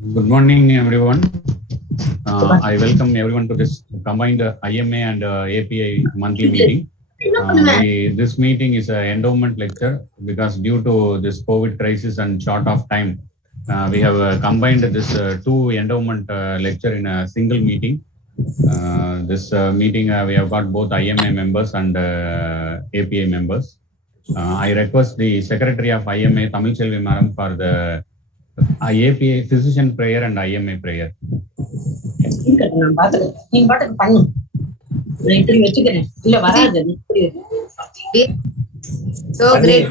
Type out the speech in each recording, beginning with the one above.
Good morning, everyone. I welcome everyone to this combined IMA and API monthly meeting. This meeting is an endowment lecture because due to this COVID crisis and short of time, we have combined this two endowment lecture in a single meeting. This meeting we have got both IMA members and API members. I request the Secretary of IMA, Tamil Selvi Madam, for the API physician prayer and IMA prayer. So great.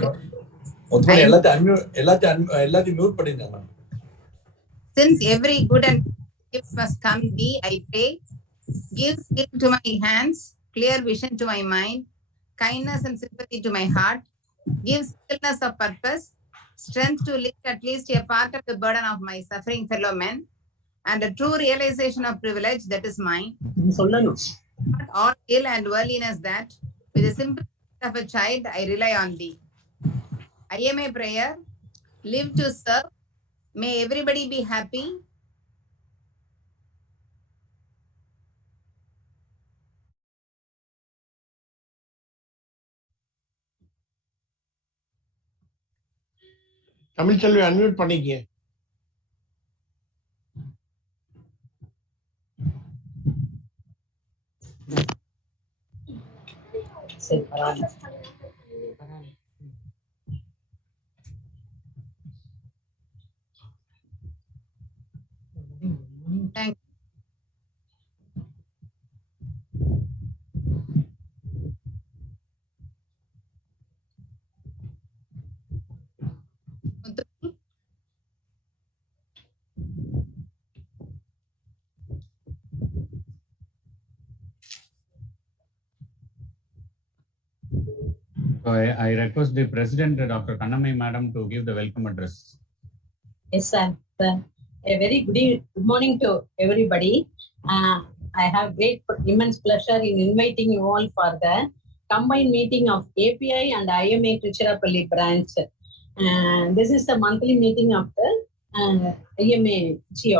Since every good and gift must come thee, I pray. Give skill to my hands, clear vision to my mind, kindness and sympathy to my heart. Give stillness of purpose, strength to lift at least a part of the burden of my suffering fellow men, and a true realization of privilege that is mine. Not all ill and worldliness that, with the simplicity of a child, I rely on thee. I am a prayer, live to serve, may everybody be happy. Tamil Selvi unmute பண்ணிக்க. சரி, பரவாயில்ல. Thank you. So I request the President, Dr. Kannamai Madam, to give the welcome address. Yes, sir. A very good morning to everybody. I have great immense pleasure in inviting you all for the combined meeting of API and IMA Tiruchirappalli branch. This is the monthly meeting of the IMA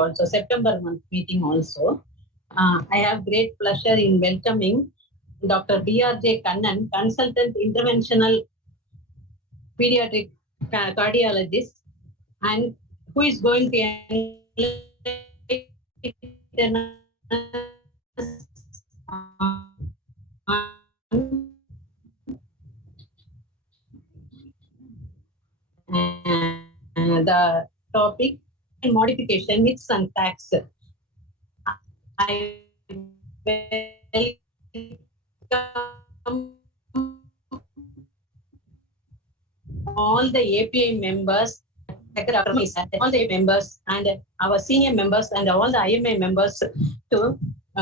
also, September month meeting also. I have great pleasure in welcoming Dr. B.R.J. Kannan, consultant interventional pediatric cardiologist, and who is going to enlighten us on the topic modification, myths and facts. I welcome all the API members, all the members and our senior members and all the IMA members to I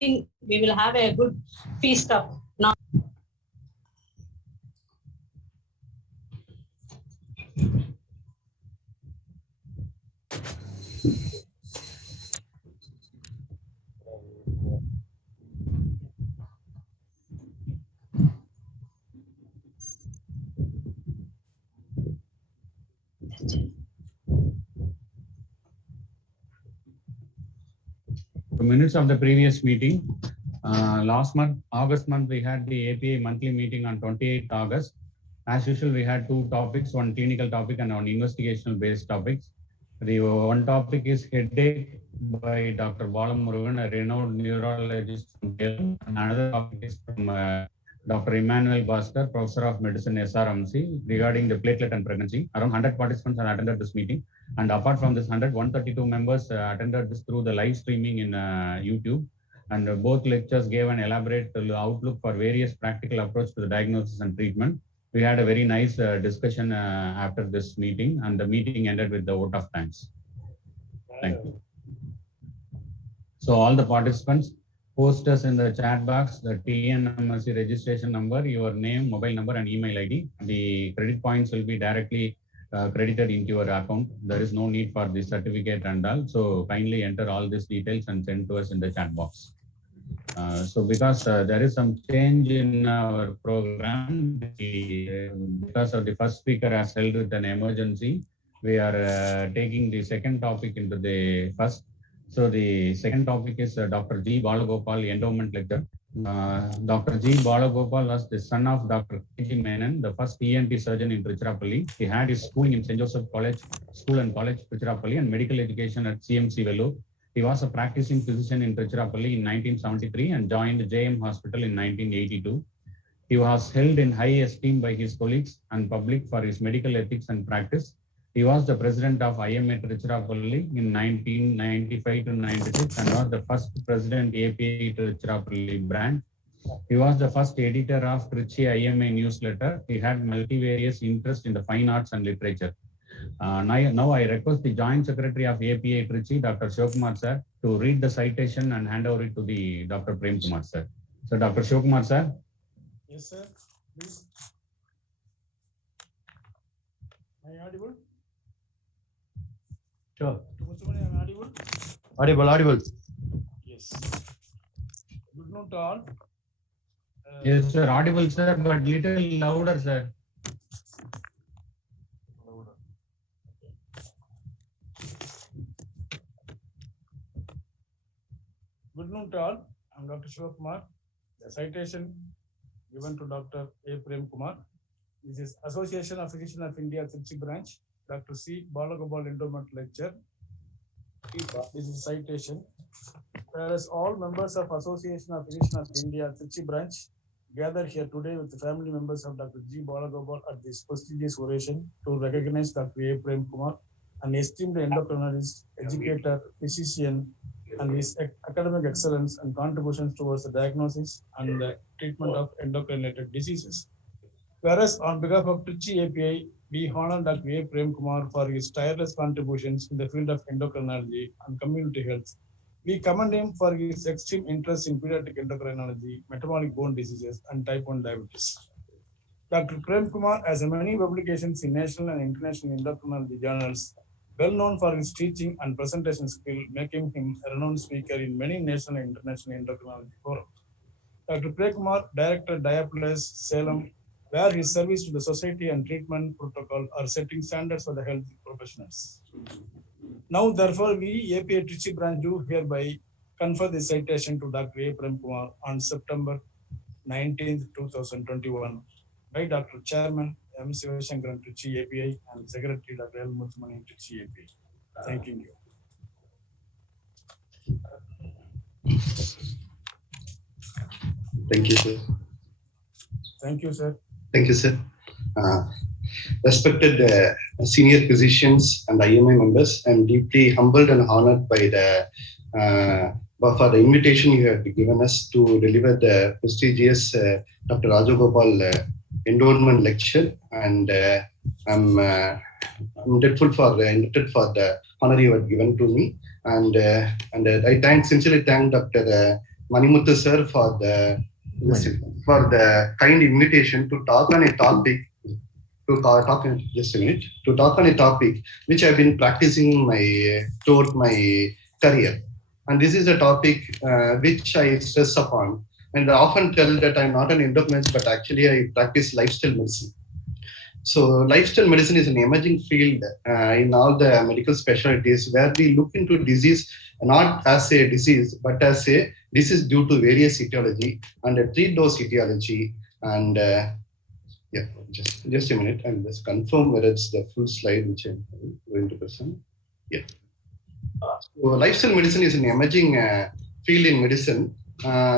think we will have a good feast of knowledge. 2 minutes of the previous meeting. Last month, August month, we had the API monthly meeting on 28th August. As usual, we had two topics, one clinical topic and one investigational based topics. The one topic is headache by Dr. Balamurugan, a renowned neurologist from Paleo. Another topic is from Dr. Emmanuel Bhaskar, Professor of Medicine, SRMC, regarding the platelet and pregnancy. Around 100 participants have attended this meeting. And apart from this 132 members attended this through the live streaming in YouTube. And both lectures gave an elaborate outlook for various practical approach to the diagnosis and treatment. We had a very nice discussion after this meeting, and the meeting ended with the vote of thanks. Thank you. So all the participants, post us in the chat box the TNMSC registration number, your name, mobile number, and email ID. The credit points will be directly credited into your account. There is no need for the certificate and all. So kindly enter all these details and send to us in the chat box. So because there is some change in our program, because of the first speaker has held with an emergency, we are taking the second topic into the first. So the second topic is Dr. G. Balagopal, Endowment Lecture. Dr. G. Balagopal was the son of Dr. Trichy Menon, the first ENT surgeon in Tiruchirappalli. He had his schooling in St. Joseph College, School and College, Tiruchirappalli, and medical education at CMC Vellore. He was a practicing physician in Tiruchirappalli in 1973 and joined JM Hospital in 1982. He was held in high esteem by his colleagues and public for his medical ethics and practice. He was the president of IMA Tiruchirappalli in 1995 to 96 and was the first president APA Tiruchirappalli branch. He was the first editor of Trichy IMA newsletter. He had multivarious interest in the fine arts and literature. Now I request the Joint Secretary of APA Trichy, Dr. Shivakumar sir, to read the citation and hand over it to the Dr. Prem Kumar sir. So Dr. Shivakumar sir. Yes, sir. Please. Am I audible? Sure. Am I audible? Audible. Yes. Good noon to all. Yes, sir. Audible, sir, but little louder, sir. Louder. Good noon to all. I'm Dr. Shivakumar. The citation given to Dr. A. Prem Kumar. This is Association of Physicians of India, Trichy branch. Dr. C. Balagopal Endowment Lecture. This is citation. Whereas all members of Association of Physicians of India, Trichy branch, gather here today with the family members of Dr. G. Balagopal at this prestigious oration to recognize Dr. A. Prem Kumar, an esteemed endocrinologist, educator, physician, and his academic excellence and contributions towards the diagnosis and the treatment of endocrine-related diseases. Whereas on behalf of Trichy API, we honor Dr. A. Prem Kumar for his tireless contributions in the field of endocrinology and community health. We commend him for his extreme interest in pediatric endocrinology, metabolic bone diseases, and type 1 diabetes. Dr. Prem Kumar has many publications in national and international endocrinology journals, well known for his teaching and presentation skill, making him a renowned speaker in many national and international endocrinology forums. Dr. Prem Kumar directed Diapolus, Salem, where his service to the society and treatment protocol are setting standards for the health professionals. Now, therefore, we, APA Trichy branch, do hereby confer the citation to Dr. A. Prem Kumar on September 19th, 2021 by Dr. Chairman M. Sivashankaran Trichy API and Secretary Dr. L. Muthamani Trichy API. Thanking you. Thank you, sir. Thank you, sir. Thank you, sir. Respected senior physicians and IMI members, I'm deeply humbled and honored by for the invitation you have given us to deliver the prestigious Dr. Rajagopal Endowment Lecture, and I'm indebted for the honor you have given to me, and I sincerely thank Dr. Manimuthu sir for the kind invitation to talk on a topic. To talk on a topic which I've been practicing throughout my career, and this is a topic which I stress upon, and I often tell that I'm not an endocrinologist, but actually I practice lifestyle medicine. So lifestyle medicine is an emerging field in all the medical specialties, where we look into disease not as a disease, but as a disease due to various etiology, and treat those etiology. And yeah, just a minute, and just confirm whether it's the full slide which I'm going to present. Yeah. So lifestyle medicine is an emerging field in medicine,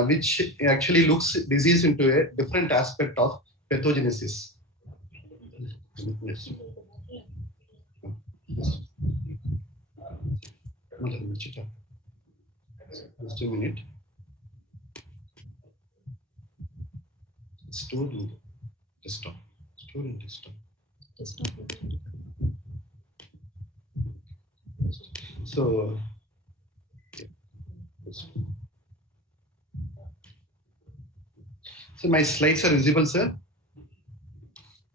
which actually looks disease into a different aspect of pathogenesis. Yes. Just a minute. Stored in desktop. Stored in desktop. So, yeah. So my slides are visible, sir?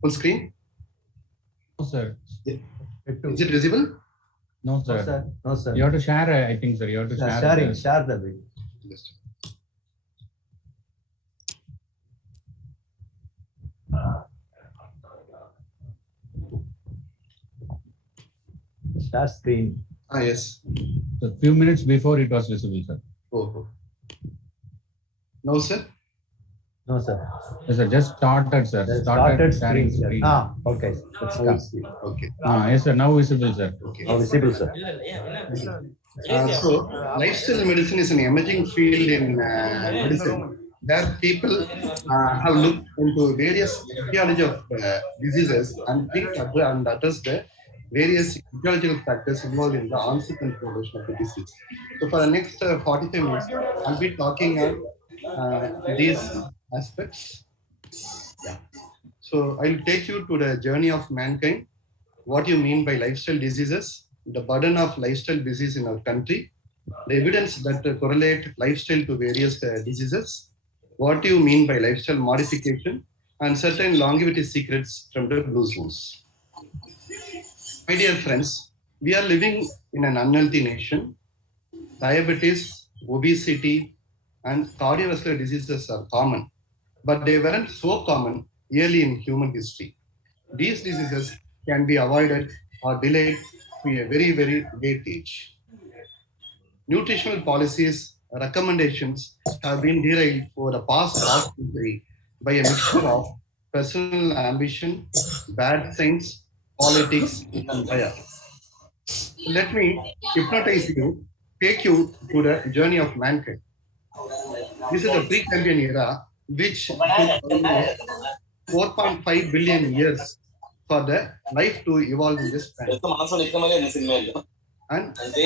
Full screen? No, sir. Yeah. Is it visible? No, sir. No, sir. You have to share, I think, sir. You have to share. Share the video. Yes. Start screen. Yes. So few minutes before it was visible, sir. Oh. No, sir? No, sir. Yes, sir. Just started, sir. Started sharing screen. Okay. Let's come. Okay. Yes, sir. Now visible, sir. Okay. Now visible, sir. So, lifestyle medicine is an emerging field in medicine. There people have looked into various etiology of diseases and treat and address the various etiological factors involved in the onset and progression of the disease. So for the next 45 minutes, I'll be talking on these aspects. Yeah. So I'll take you to the journey of mankind, what you mean by lifestyle diseases, the burden of lifestyle disease in our country, the evidence that correlate lifestyle to various diseases, what you mean by lifestyle modification, and certain longevity secrets from the blue zones. My dear friends, we are living in an unhealthy nation. Diabetes, obesity, and cardiovascular diseases are common, but they weren't so common early in human history. These diseases can be avoided or delayed to a very, very late age. Nutritional policies, recommendations have been derailed over the past half century by a mixture of personal ambition, bad science, politics, and bias. Let me hypnotize you, take you to the journey of mankind. This is the pre-Cambrian era, which took almost 4.5 billion years for the life to evolve in this planet. And for the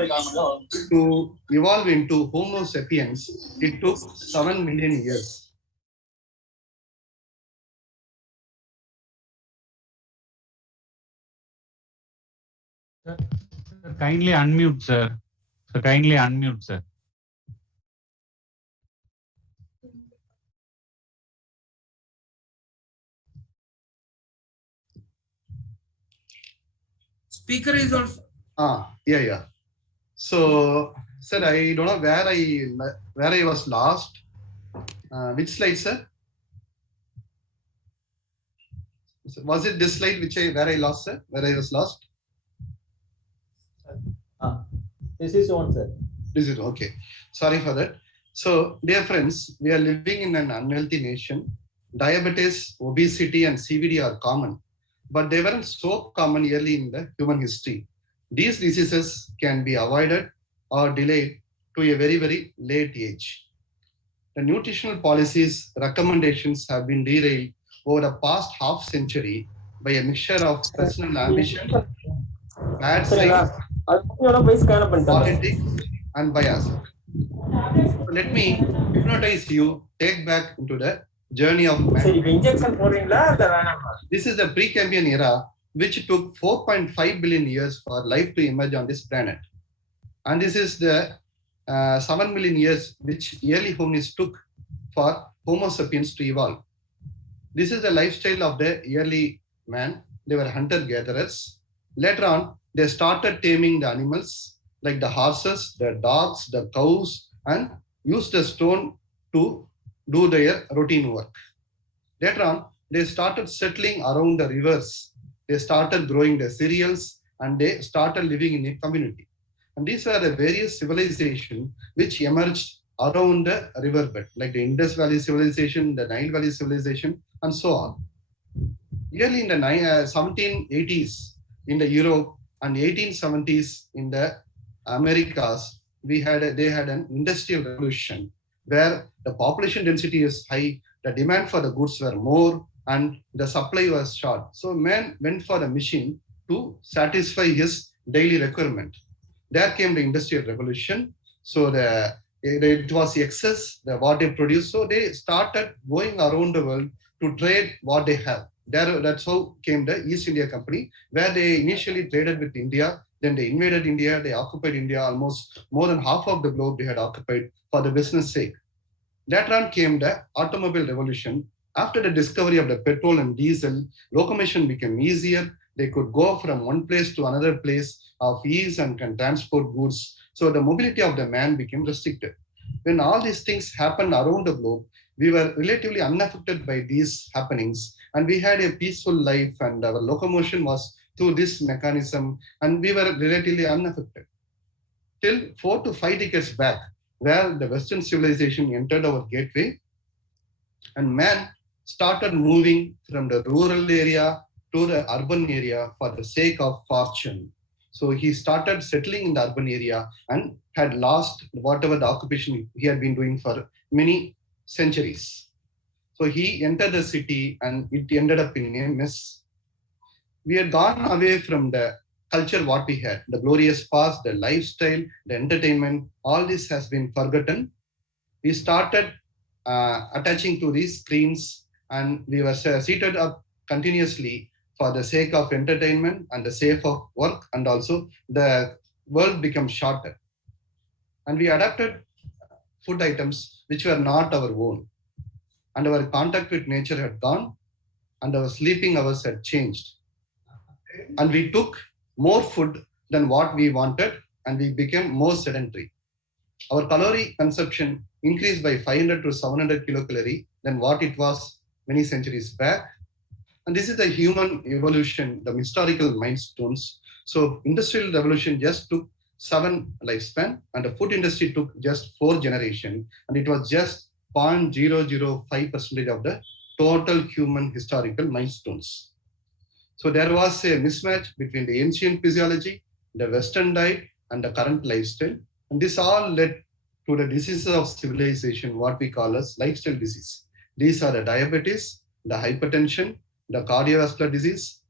years to evolve into Homo sapiens, it took 7 million years. Kindly unmute, sir. So kindly unmute, sir. Speaker is also. Yeah. So, sir, I don't know where I was lost. Which slide, sir? Was it this slide where I lost, sir? Where I was lost? This is on, sir. This is okay. Sorry for that. So, dear friends, we are living in an unhealthy nation. Diabetes, obesity, and CVD are common, but they weren't so common early in the human history. These diseases can be avoided or delayed to a very, very late age. The nutritional policies recommendations have been derailed over the past half century by a mixture of personal ambition, bad science, politics, and bias. So let me hypnotize you, take back into the journey of man. This is the pre-Cambrian era, which took 4.5 billion years for life to emerge on this planet. And this is the 7 million years which early hominids took for Homo sapiens to evolve. This is the lifestyle of the early man. They were hunter-gatherers. Later on, they started taming the animals like the horses, the dogs, the cows, and used the stone to do their routine work. Later on, they started settling around the rivers. They started growing the cereals and they started living in a community. And these were the various civilizations which emerged around the riverbed, like the Indus Valley civilization, the Nile Valley civilization, and so on. Early in the 1780s in the Europe and 1870s in the Americas, they had an industrial revolution where the population density is high, the demand for the goods were more, and the supply was short. So man went for a machine to satisfy his daily requirement. There came the industrial revolution. So it was excess, what they produced. So they started going around the world to trade what they have. That's how came the East India Company, where they initially traded with India. Then they invaded India, they occupied India, almost more than half of the globe they had occupied for the business sake. Later on came the automobile revolution. After the discovery of the petrol and diesel, locomotion became easier. They could go from one place to another place of ease and can transport goods. So the mobility of the man became restricted. When all these things happened around the globe, we were relatively unaffected by these happenings, and we had a peaceful life, and our locomotion was through this mechanism, and we were relatively unaffected. Till 4 to 5 decades back, where the Western civilization entered our gateway, and man started moving from the rural area to the urban area for the sake of fortune. So he started settling in the urban area and had lost whatever the occupation he had been doing for many centuries. So he entered the city and it ended up in a mess. We had gone away from the culture what we had, the glorious past, the lifestyle, the entertainment, all this has been forgotten. We started attaching to these screens, and we were seated up continuously for the sake of entertainment and the sake of work, and also the world became shorter. And we adapted food items which were not our own. And our contact with nature had gone, and our sleeping hours had changed. And we took more food than what we wanted, and we became more sedentary. Our calorie consumption increased by 500 to 700 kilocalorie than what it was many centuries back. And this is the human evolution, the historical milestones. So industrial revolution just took 7 lifespan, and the food industry took just 4 generations, and it was just 0.005% of the total human historical milestones. So there was a mismatch between the ancient physiology, the Western diet, and the current lifestyle. And this all led to the diseases of civilization, what we call as lifestyle disease. These are the diabetes, the hypertension, the cardiovascular disease,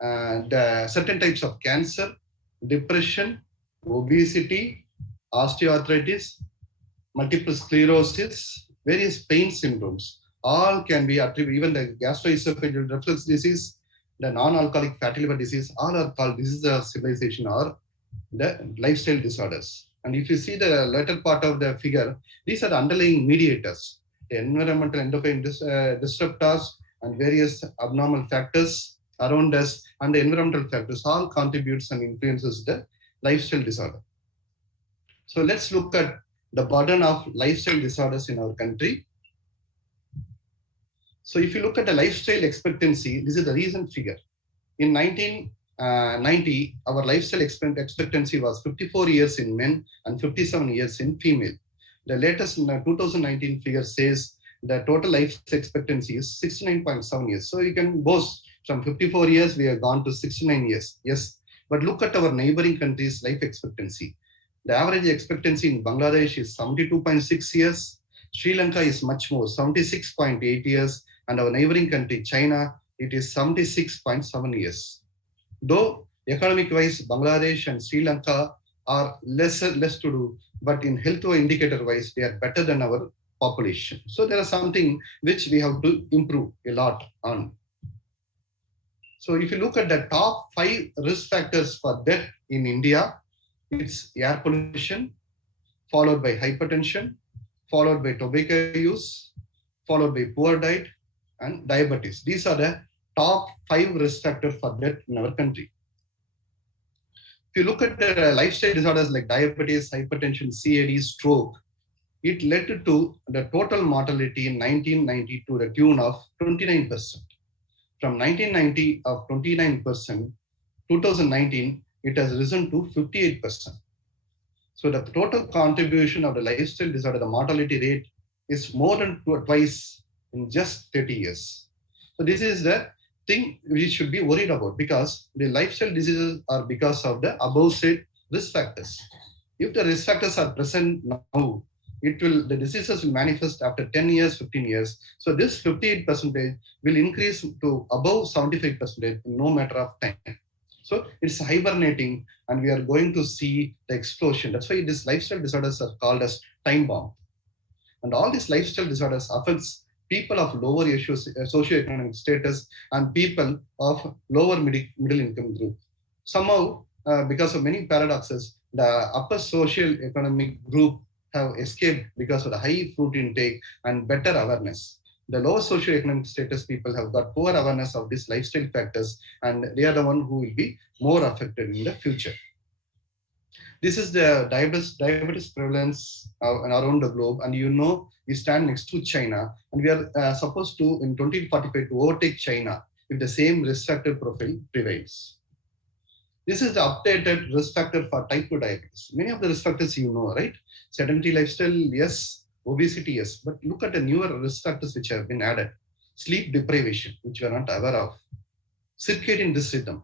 the certain types of cancer, depression, obesity, osteoarthritis, multiple sclerosis, various pain syndromes. All can be attributed, even the gastroesophageal reflux disease, the non-alcoholic fatty liver disease, all are called diseases of civilization or the lifestyle disorders. And if you see the latter part of the figure, these are the underlying mediators, the environmental endocrine disruptors and various abnormal factors around us, and the environmental factors all contributes and influences the lifestyle disorder. So let's look at the burden of lifestyle disorders in our country. So if you look at the lifestyle expectancy, this is the recent figure. In 1990, our lifestyle expectancy was 54 years in men and 57 years in female. The latest 2019 figure says the total life expectancy is 69.7 years. So you can boast from 54 years, we have gone to 69 years. Yes, but look at our neighboring countries' life expectancy. The average expectancy in Bangladesh is 72.6 years. Sri Lanka is much more, 76.8 years. And our neighboring country, China, it is 76.7 years. Though economic-wise, Bangladesh and Sri Lanka are less to do, but in health indicator-wise, they are better than our population. So there is something which we have to improve a lot on. So if you look at the top 5 risk factors for death in India, it's air pollution, followed by hypertension, followed by tobacco use, followed by poor diet, and diabetes. These are the top 5 risk factors for death in our country. If you look at the lifestyle disorders like diabetes, hypertension, CAD, stroke, it led to the total mortality in 1990 to the tune of 29%. From 1990 of 29%, 2019, it has risen to 58%. So the total contribution of the lifestyle disorder, the mortality rate is more than twice in just 30 years. So this is the thing we should be worried about, because the lifestyle diseases are because of the above said risk factors. If the risk factors are present now, the diseases will manifest after 10 years, 15 years. So this 58% will increase to above 75% in no matter of time. So it's hibernating, and we are going to see the explosion. That's why these lifestyle disorders are called as time bomb. And all these lifestyle disorders affects people of lower socioeconomic status and people of lower middle income group. Somehow, because of many paradoxes, the upper social economic group have escaped because of the high food intake and better awareness. The lower socioeconomic status people have got poor awareness of these lifestyle factors, and they are the one who will be more affected in the future. This is the diabetes prevalence around the globe, and you know we stand next to China, and we are supposed to in 2045 to overtake China if the same risk factor profile prevails. This is the updated risk factor for type 2 diabetes. Many of the risk factors you know, right? Sedentary lifestyle, yes. Obesity, yes. But look at the newer risk factors which have been added. Sleep deprivation, which we are not aware of. Circadian rhythm.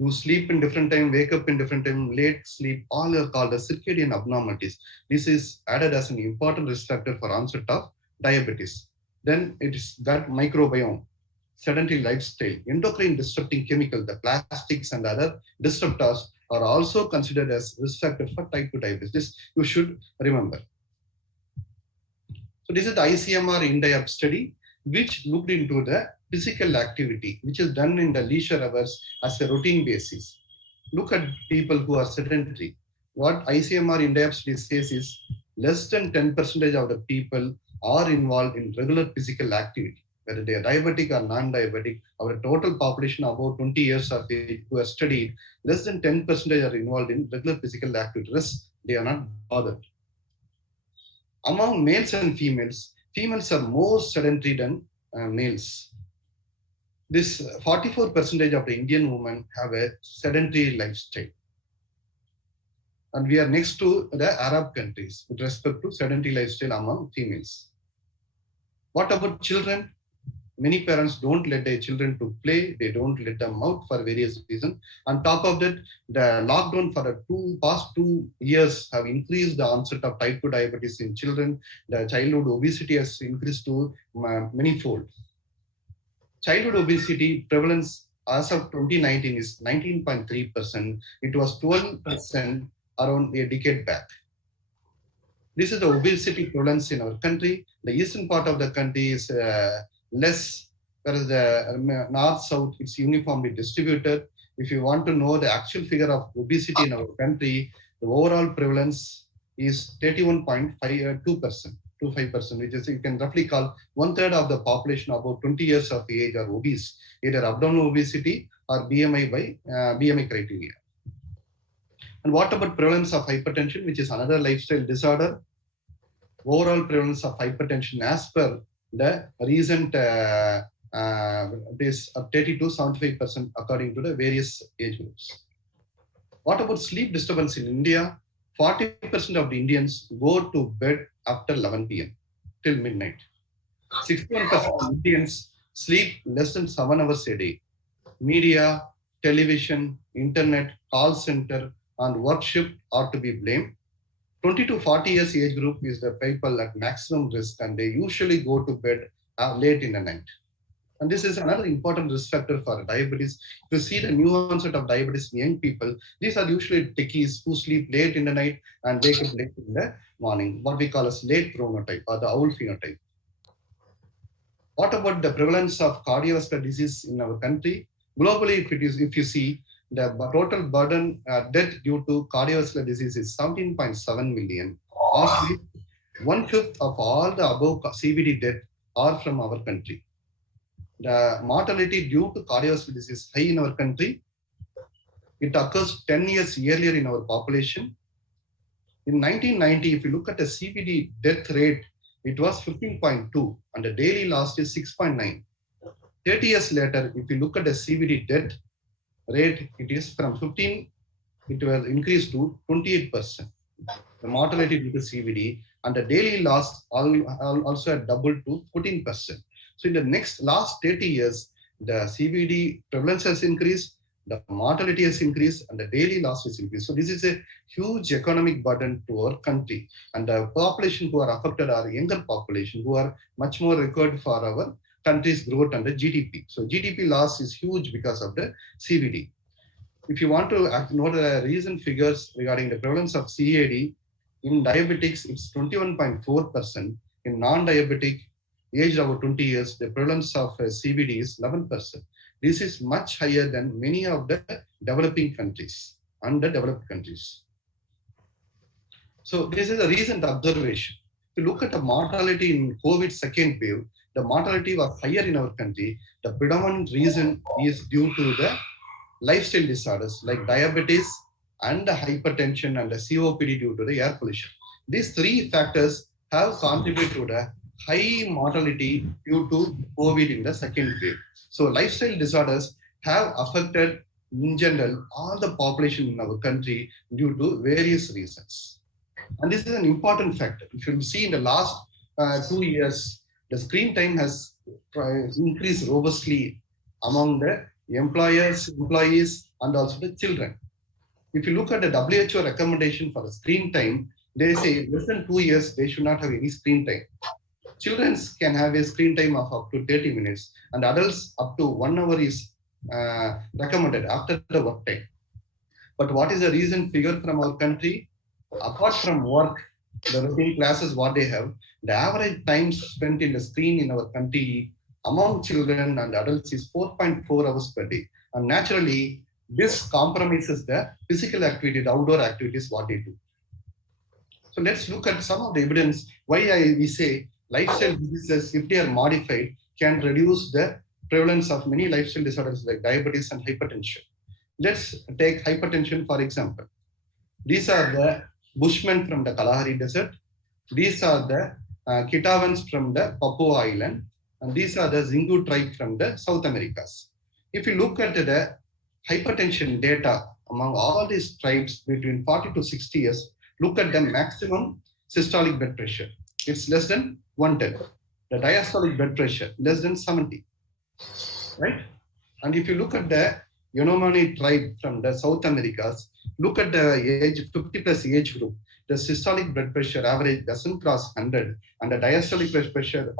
You sleep in different time, wake up in different time, late sleep, all are called as circadian abnormalities. This is added as an important risk factor for onset of diabetes. Then it is gut microbiome, sedentary lifestyle, endocrine disrupting chemical, the plastics and other disruptors are also considered as risk factor for type 2 diabetes. This you should remember. So this is the ICMR INDIAB study, which looked into the physical activity, which is done in the leisure hours as a routine basis. Look at people who are sedentary. What ICMR INDIAB study says is less than 10% of the people are involved in regular physical activity, whether they are diabetic or non-diabetic. Our total population, about 20 years of age, who are studied, less than 10% are involved in regular physical activity. Rest, they are not bothered. Among males and females, females are more sedentary than males. This 44% of the Indian women have a sedentary lifestyle. And we are next to the Arab countries with respect to sedentary lifestyle among females. What about children? Many parents don't let their children to play. They don't let them out for various reasons. On top of that, the lockdown for the past 2 years have increased the onset of type 2 diabetes in children. The childhood obesity has increased to many-fold. Childhood obesity prevalence as of 2019 is 19.3%. It was 12% around a decade back. This is the obesity prevalence in our country. The eastern part of the country is less, whereas the north-south, it's uniformly distributed. If you want to know the actual figure of obesity in our country, the overall prevalence is 31.25%, which is, you can roughly call 1/3 of the population about 20 years of age are obese, either abdominal obesity or BMI criteria. And what about prevalence of hypertension, which is another lifestyle disorder? Overall prevalence of hypertension as per the recent this 30 to 75% according to the various age groups. What about sleep disturbance in India? 40% of the Indians go to bed after 11 p.m. till midnight. 61% of Indians sleep less than 7 hours a day. Media, television, internet, call center, and work shift are to be blamed. 20 to 40 years age group is the people at maximum risk, and they usually go to bed late in the night. And this is another important risk factor for diabetes. If you see the new onset of diabetes in young people, these are usually techies who sleep late in the night and wake up late in the morning, what we call as late chronotype or the owl phenotype. What about the prevalence of cardiovascular disease in our country? Globally, if you see, the total burden death due to cardiovascular disease is 17.7 million. Of which 1/5 of all the above CVD death are from our country. The mortality due to cardiovascular disease is high in our country. It occurs 10 years earlier in our population. In 1990, if you look at the CVD death rate, it was 15.2 and the daily loss is 6.9. 30 years later, if you look at the CVD death rate, it is from 15, it was increased to 28%. The mortality due to CVD and the daily loss also had doubled to 14%. So in the last 30 years, the CVD prevalence has increased, the mortality has increased, and the daily loss has increased. So this is a huge economic burden to our country. And the population who are affected are younger population who are much more required for our country's growth and the GDP. So GDP loss is huge because of the CVD. If you want to know the recent figures regarding the prevalence of CAD, in diabetics, it's 21.4%. In non-diabetic, aged over 20 years, the prevalence of CVD is 11%. This is much higher than many of the developing countries, underdeveloped countries. So this is a recent observation. If you look at the mortality in COVID second wave, the mortality was higher in our country. The predominant reason is due to the lifestyle disorders like diabetes, and the hypertension and the COPD due to the air pollution. These three factors have contributed to the high mortality due to COVID in the second wave. So lifestyle disorders have affected in general all the population in our country due to various reasons. And this is an important factor. If you see in the last 2 years, the screen time has increased robustly among the employers, employees, and also the children. If you look at the WHO recommendation for the screen time, they say less than 2 years, they should not have any screen time. Children can have a screen time of up to 30 minutes, and adults up to 1 hour is recommended after the work time. But what is the recent figure from our country? Apart from work, the routine classes, what they have, the average time spent in the screen in our country among children and adults is 4.4 hours per day. And naturally, this compromises the physical activity, the outdoor activities, what they do. So let's look at some of the evidence why we say lifestyle diseases, if they are modified, can reduce the prevalence of many lifestyle disorders like diabetes and hypertension. Let's take hypertension, for example. These are the Bushmen from the Kalahari Desert. These are the Kitawans from the Papua Island. And these are the Zingu tribe from the South Americas. If you look at the hypertension data among all these tribes between 40 to 60 years, look at the maximum systolic blood pressure. It's less than 110. The diastolic blood pressure, less than 70. Right? And if you look at the Yanomami tribe from the South Americas, look at the age 50 plus age group. The systolic blood pressure average doesn't cross 100, and the diastolic blood pressure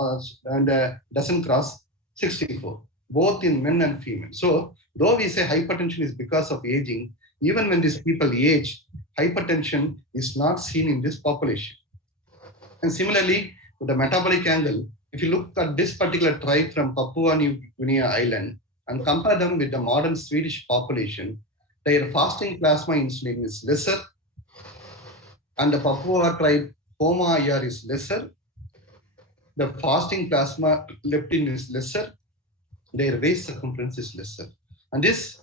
doesn't cross 64, both in men and female. So, though we say hypertension is because of aging, even when these people age, hypertension is not seen in this population. And similarly, with the metabolic angle, if you look at this particular tribe from Papua New Guinea Island and compare them with the modern Swedish population, their fasting plasma insulin is lesser, and the Papua tribe Homa IR is lesser. The fasting plasma leptin is lesser. Their waist circumference is lesser. And this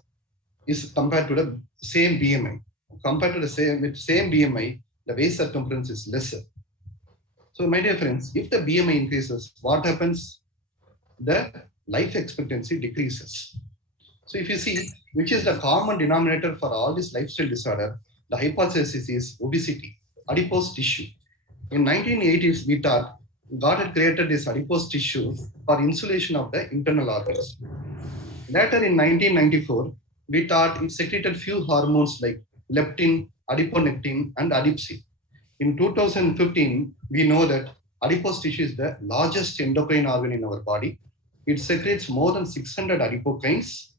is compared to the same BMI. Compared to the same BMI, the waist circumference is lesser. So my dear friends, if the BMI increases, what happens? The life expectancy decreases. So if you see, which is the common denominator for all this lifestyle disorder, the hypothesis is obesity, adipose tissue. In 1980s, we thought God had created this adipose tissue for insulation of the internal organs. Later in 1994, we thought it secreted few hormones like leptin, adiponectin, and adipose. In 2015, we know that adipose tissue is the largest endocrine organ in our body. It secretes more than 600 adipokines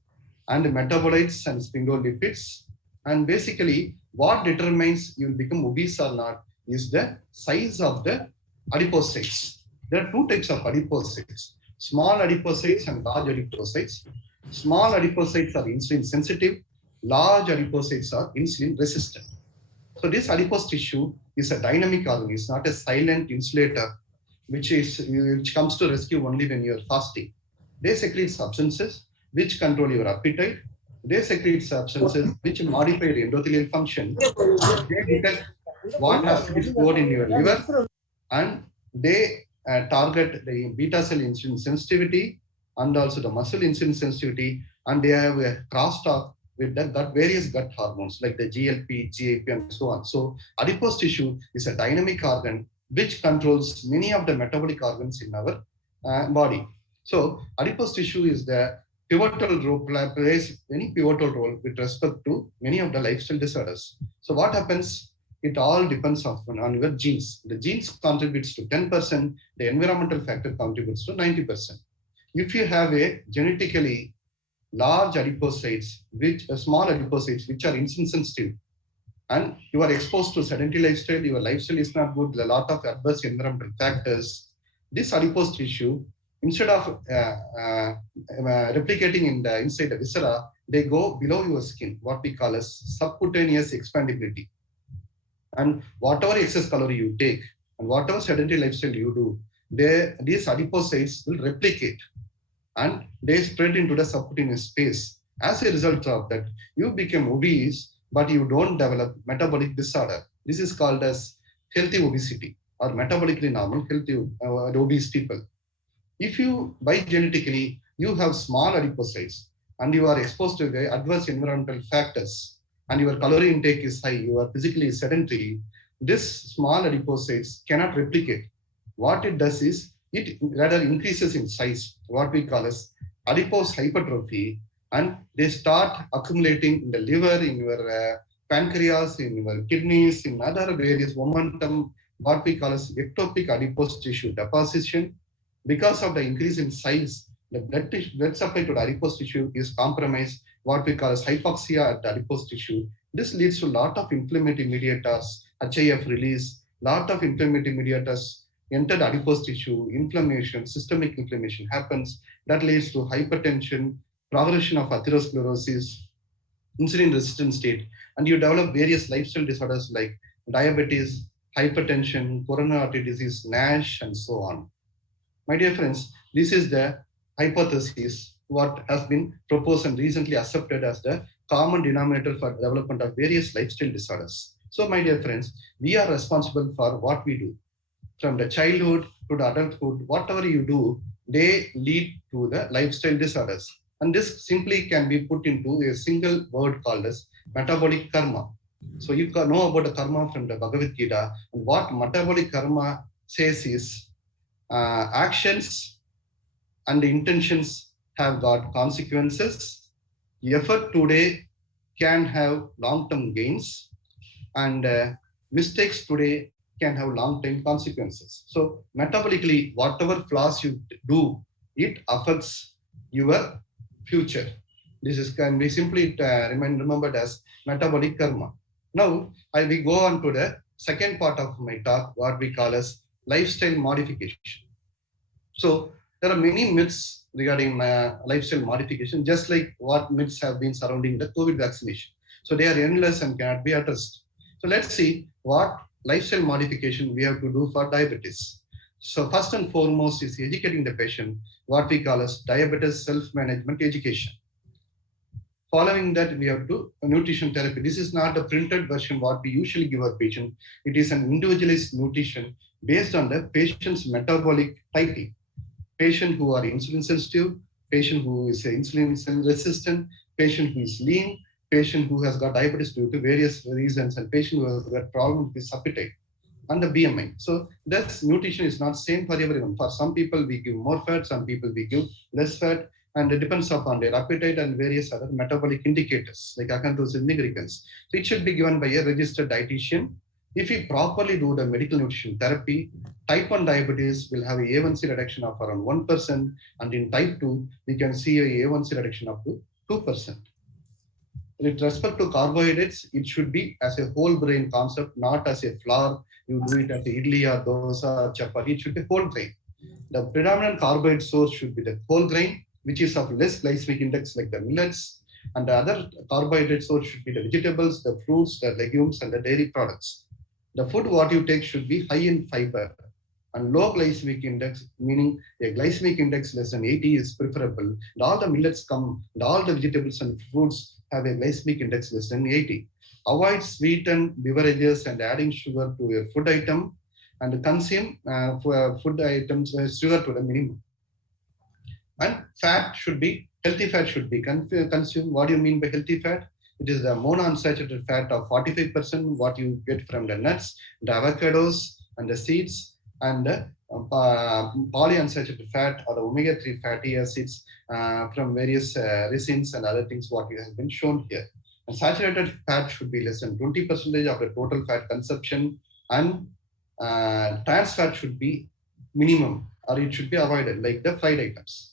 and metabolites and sphingolipids. And basically, what determines you will become obese or not is the size of the adipocytes. There are two types of adipocytes, small adipocytes and large adipocytes. Small adipocytes are insulin sensitive, large adipocytes are insulin resistant. So this adipose tissue is a dynamic organ, it's not a silent insulator which comes to rescue only when you are fasting. They secrete substances which control your appetite. They secrete substances which modify your endothelial function. They detect what has to be stored in your liver, and they target the beta cell insulin sensitivity and also the muscle insulin sensitivity, and they have a crosstalk with the various gut hormones like the GLP, GAP, and so on. So adipose tissue is a dynamic organ which controls many of the metabolic organs in our body. So adipose tissue is the pivotal role, plays any pivotal role with respect to many of the lifestyle disorders. So what happens? It all depends on your genes. The genes contributes to 10%, the environmental factor contributes to 90%. If you have a genetically large adipocytes, small adipocytes which are insulin sensitive, and you are exposed to sedentary lifestyle, your lifestyle is not good, a lot of adverse environmental factors, this adipose tissue, instead of replicating inside the viscera, they go below your skin, what we call as subcutaneous expandability. And whatever excess calorie you take and whatever sedentary lifestyle you do, these adipocytes will replicate and they spread into the subcutaneous space. As a result of that, you become obese but you don't develop metabolic disorder. This is called as healthy obesity or metabolically normal healthy obese people. If you, by genetically, you have small adipocytes and you are exposed to the adverse environmental factors and your calorie intake is high, you are physically sedentary, this small adipocytes cannot replicate. What it does is, it rather increases in size, what we call as adipose hypertrophy, and they start accumulating in the liver, in your pancreas, in your kidneys, in other various momentum, what we call as ectopic adipose tissue deposition. Because of the increase in size, the blood supply to the adipose tissue is compromised, what we call as hypoxia at the adipose tissue. This leads to a lot of inflammatory mediators, HIF release, lot of inflammatory mediators enter the adipose tissue, inflammation, systemic inflammation happens. That leads to hypertension, progression of atherosclerosis, insulin resistant state, and you develop various lifestyle disorders like diabetes, hypertension, coronary artery disease, Nash, and so on. My dear friends, this is the hypothesis what has been proposed and recently accepted as the common denominator for development of various lifestyle disorders. So my dear friends, we are responsible for what we do. From the childhood to the adulthood, whatever you do, they lead to the lifestyle disorders. And this simply can be put into a single word called as metabolic karma. So you can know about the karma from the Bhagavad Gita, and what metabolic karma says is, actions and intentions have got consequences. Effort today can have long-term gains, and mistakes today can have long-term consequences. So metabolically, whatever flaws you do, it affects your future. This can be simply remembered as metabolic karma. Now, I will go on to the second part of my talk, what we call as lifestyle modification. So there are many myths regarding lifestyle modification, just like what myths have been surrounding the COVID vaccination. So they are endless and cannot be addressed. So let's see what lifestyle modification we have to do for diabetes. So first and foremost is educating the patient, what we call as diabetes self-management education. Following that, we have to nutrition therapy. This is not a printed version what we usually give our patient. It is an individualized nutrition based on the patient's metabolic typing. Patient who are insulin sensitive, patient who is insulin resistant, patient who is lean, patient who has got diabetes due to various reasons, and patient who has got problem with appetite and the BMI. So that's nutrition is not same for everyone. For some people we give more fat, some people we give less fat, and it depends upon their appetite and various other metabolic indicators like acanthosis nigricans. So it should be given by a registered dietitian. If we properly do the medical nutrition therapy, type 1 diabetes will have a A1C reduction of around 1%, and in type 2, we can see a A1C reduction up to 2%. With respect to carbohydrates, it should be as a whole grain concept, not as a flour. You do it as a idli or dosa or chapati. It should be whole grain. The predominant carbohydrate source should be the whole grain, which is of less glycemic index like the millets, and the other carbohydrate source should be the vegetables, the fruits, the legumes, and the dairy products. The food what you take should be high in fiber and low glycemic index, meaning a glycemic index less than 80 is preferable. And all the millets come, and all the vegetables and fruits have a glycemic index less than 80. Avoid sweetened beverages and adding sugar to your food item, and consume food items sugar to the minimum. And fat should be, healthy fat should be consumed. What do you mean by healthy fat? It is the monounsaturated fat of 45%, what you get from the nuts, the avocados, and the seeds, and the polyunsaturated fat or the omega-3 fatty acids from various resins and other things, what has been shown here. And saturated fat should be less than 20% of the total fat consumption, and trans fat should be minimum, or it should be avoided, like the fried items.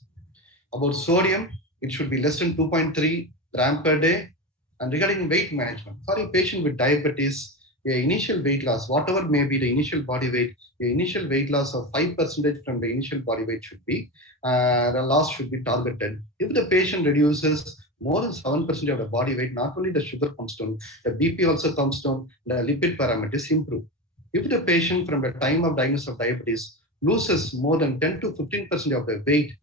About sodium, it should be less than 2.3 gram per day. And regarding weight management, for a patient with diabetes, the initial weight loss, whatever may be the initial body weight, the initial weight loss of 5% from the initial body weight should be, the loss should be targeted. If the patient reduces more than 7% of the body weight, not only the sugar comes down, the BP also comes down, the lipid parameters improve. If the patient from the time of diagnosis of diabetes loses more than 10 to 15% of the weight,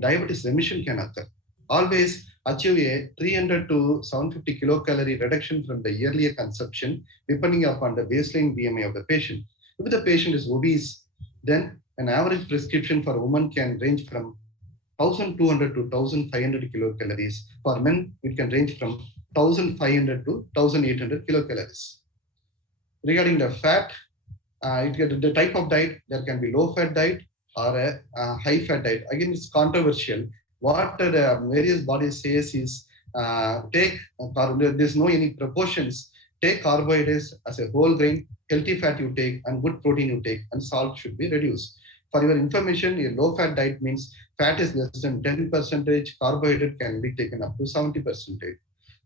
diabetes remission can occur. Always achieve a 300 to 750 kilocalorie reduction from the earlier consumption, depending upon the baseline BMI of the patient. If the patient is obese, then an average prescription for a woman can range from 1200 to 1500 kilocalories. For men, it can range from 1500 to 1800 kilocalories. Regarding the fat, the type of diet, there can be low fat diet or a high fat diet. Again, it's controversial. What the various bodies says is there's no any proportions. Take carbohydrates as a whole grain, healthy fat you take, and good protein you take, and salt should be reduced. For your information, a low fat diet means fat is less than 10%, carbohydrate can be taken up to 70%.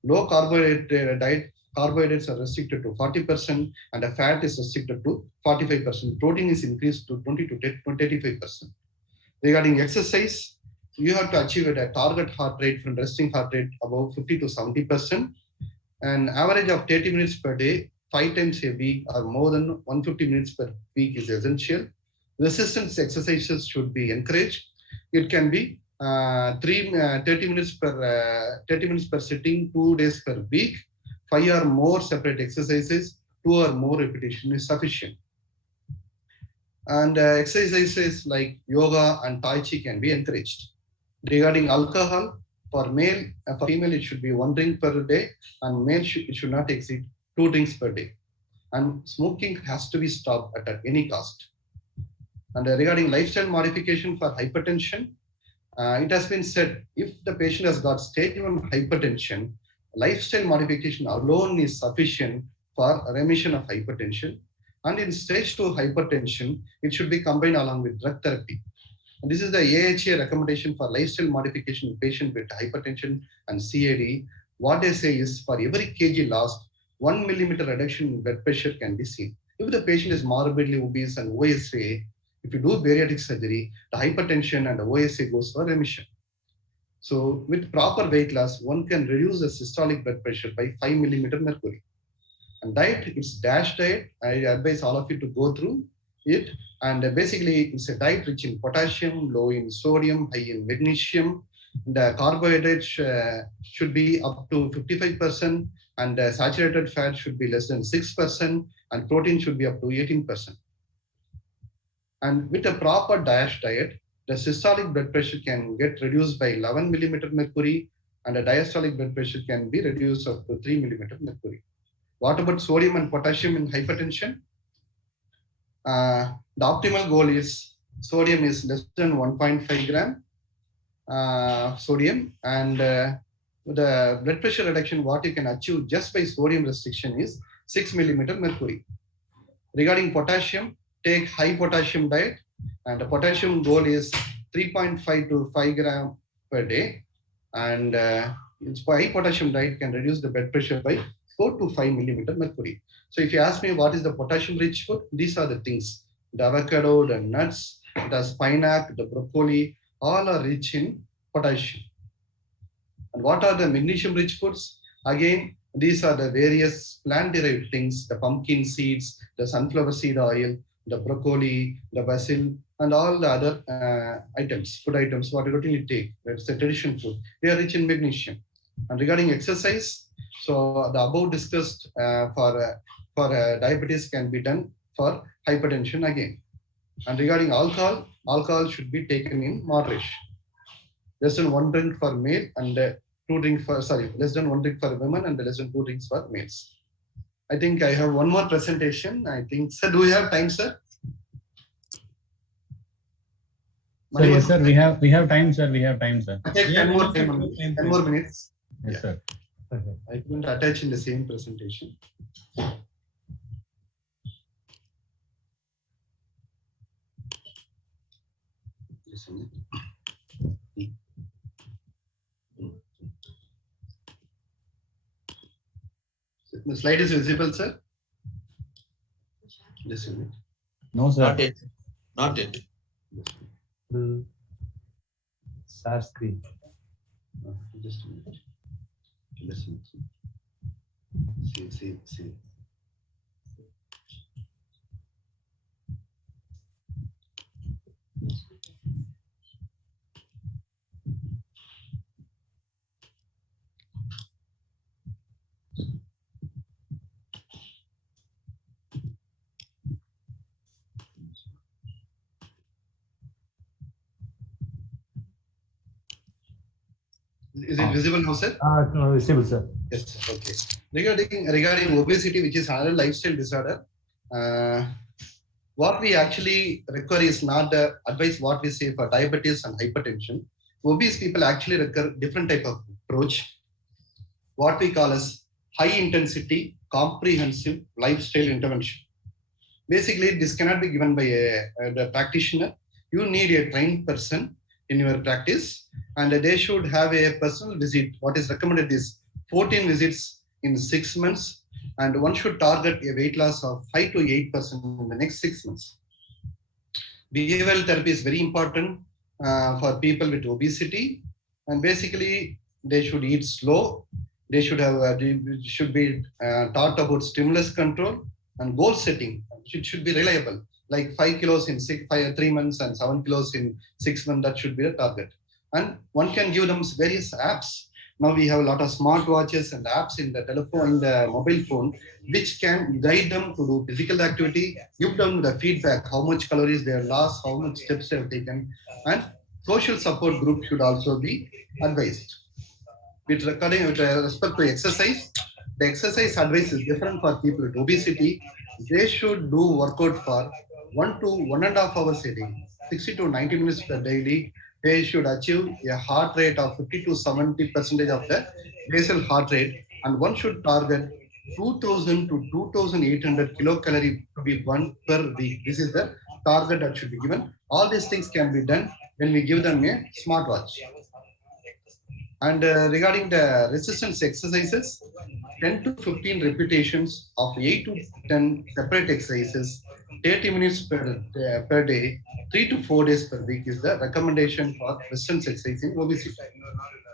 Low carbohydrate diet, carbohydrates are restricted to 40% and the fat is restricted to 45%. Protein is increased to 20 to 35%. Regarding exercise, you have to achieve a target heart rate from resting heart rate above 50 to 70%. An average of 30 minutes per day, 5 times a week or more than 150 minutes per week is essential. Resistance exercises should be encouraged. It can be 30 minutes per sitting, 2 days per week. 5 or more separate exercises, 2 or more repetition is sufficient. And exercises like yoga and Tai Chi can be encouraged. Regarding alcohol, for male, for female, it should be 1 drink per day, and male it should not exceed 2 drinks per day. And smoking has to be stopped at any cost. And regarding lifestyle modification for hypertension, it has been said if the patient has got stage 1 hypertension, lifestyle modification alone is sufficient for remission of hypertension. And in stage 2 hypertension, it should be combined along with drug therapy. And this is the AHA recommendation for lifestyle modification in patient with hypertension and CAD. What they say is for every kg lost, 1 millimeter reduction in blood pressure can be seen. If the patient is morbidly obese and OSA, if you do bariatric surgery, the hypertension and the OSA goes for remission. So with proper weight loss, one can reduce the systolic blood pressure by 5 millimeter mercury. And diet, it's DASH diet. I advise all of you to go through it. And basically, it's a diet rich in potassium, low in sodium, high in magnesium. The carbohydrates should be up to 55%, and saturated fat should be less than 6%, and protein should be up to 18%. And with a proper DASH diet, the systolic blood pressure can get reduced by 11 millimeter mercury, and the diastolic blood pressure can be reduced up to 3 millimeter mercury. What about sodium and potassium in hypertension? The optimal goal is sodium is less than 1.5 gram sodium, and the blood pressure reduction, what you can achieve just by sodium restriction is 6 millimeter mercury. Regarding potassium, take high potassium diet, and the potassium goal is 3.5 to 5 gram per day, and high potassium diet can reduce the blood pressure by 4 to 5 millimeter mercury. So if you ask me what is the potassium rich food, these are the things: the avocado, the nuts, the spinach, the broccoli, all are rich in potassium. And what are the magnesium rich foods? Again, these are the various plant derived things: the pumpkin seeds, the sunflower seed oil, the broccoli, the basil, and all the other items, food items, what you routinely take. That's the traditional food. They are rich in magnesium. And regarding exercise, so the above discussed for diabetes can be done for hypertension again. And regarding alcohol, alcohol should be taken in moderation. Less than 1 drink for male and less than 1 drink for women and less than 2 drinks for males. I think I have one more presentation. I think, sir, do we have time, sir? Sir, yes, sir. We have time, sir. We have time, sir. Take 10 more time, 10 more minutes. Yes, sir. I couldn't attach in the same presentation. Just a minute. The slide is visible, sir? Just a minute. No, sir. Not yet. Not yet. Share screen. Just a minute. Listen. See. Is it visible now, sir? No, visible, sir. Yes, okay. Regarding obesity, which is another lifestyle disorder, what we actually require is not the advice what we say for diabetes and hypertension. Obese people actually require different type of approach, what we call as high intensity, comprehensive lifestyle intervention. Basically, this cannot be given by the practitioner. You need a trained person in your practice, and they should have a personal visit. What is recommended is 14 visits in 6 months, and one should target a weight loss of 5 to 8% in the next 6 months. Behavioral therapy is very important for people with obesity, and basically they should eat slow. They should be taught about stimulus control and goal setting. It should be reliable, like 5 kilos in 3 months and 7 kilos in 6 months. That should be the target. And one can give them various apps. Now we have a lot of smartwatches and apps in the telephone, in the mobile phone, which can guide them to do physical activity, give them the feedback, how much calories they have lost, how much steps they have taken, and social support group should also be advised. With respect to exercise, the exercise advice is different for people with obesity. They should do workout for 1 to 1.5 hours a day, 60 to 90 minutes per daily. They should achieve a heart rate of 50 to 70% of the basal heart rate, and one should target 2,000 to 2,800 kilocalorie to be burned per week. This is the target that should be given. All these things can be done when we give them a smartwatch. And regarding the resistance exercises, 10 to 15 repetitions of 8 to 10 separate exercises, 30 minutes per day, 3 to 4 days per week is the recommendation for resistance exercise in obesity.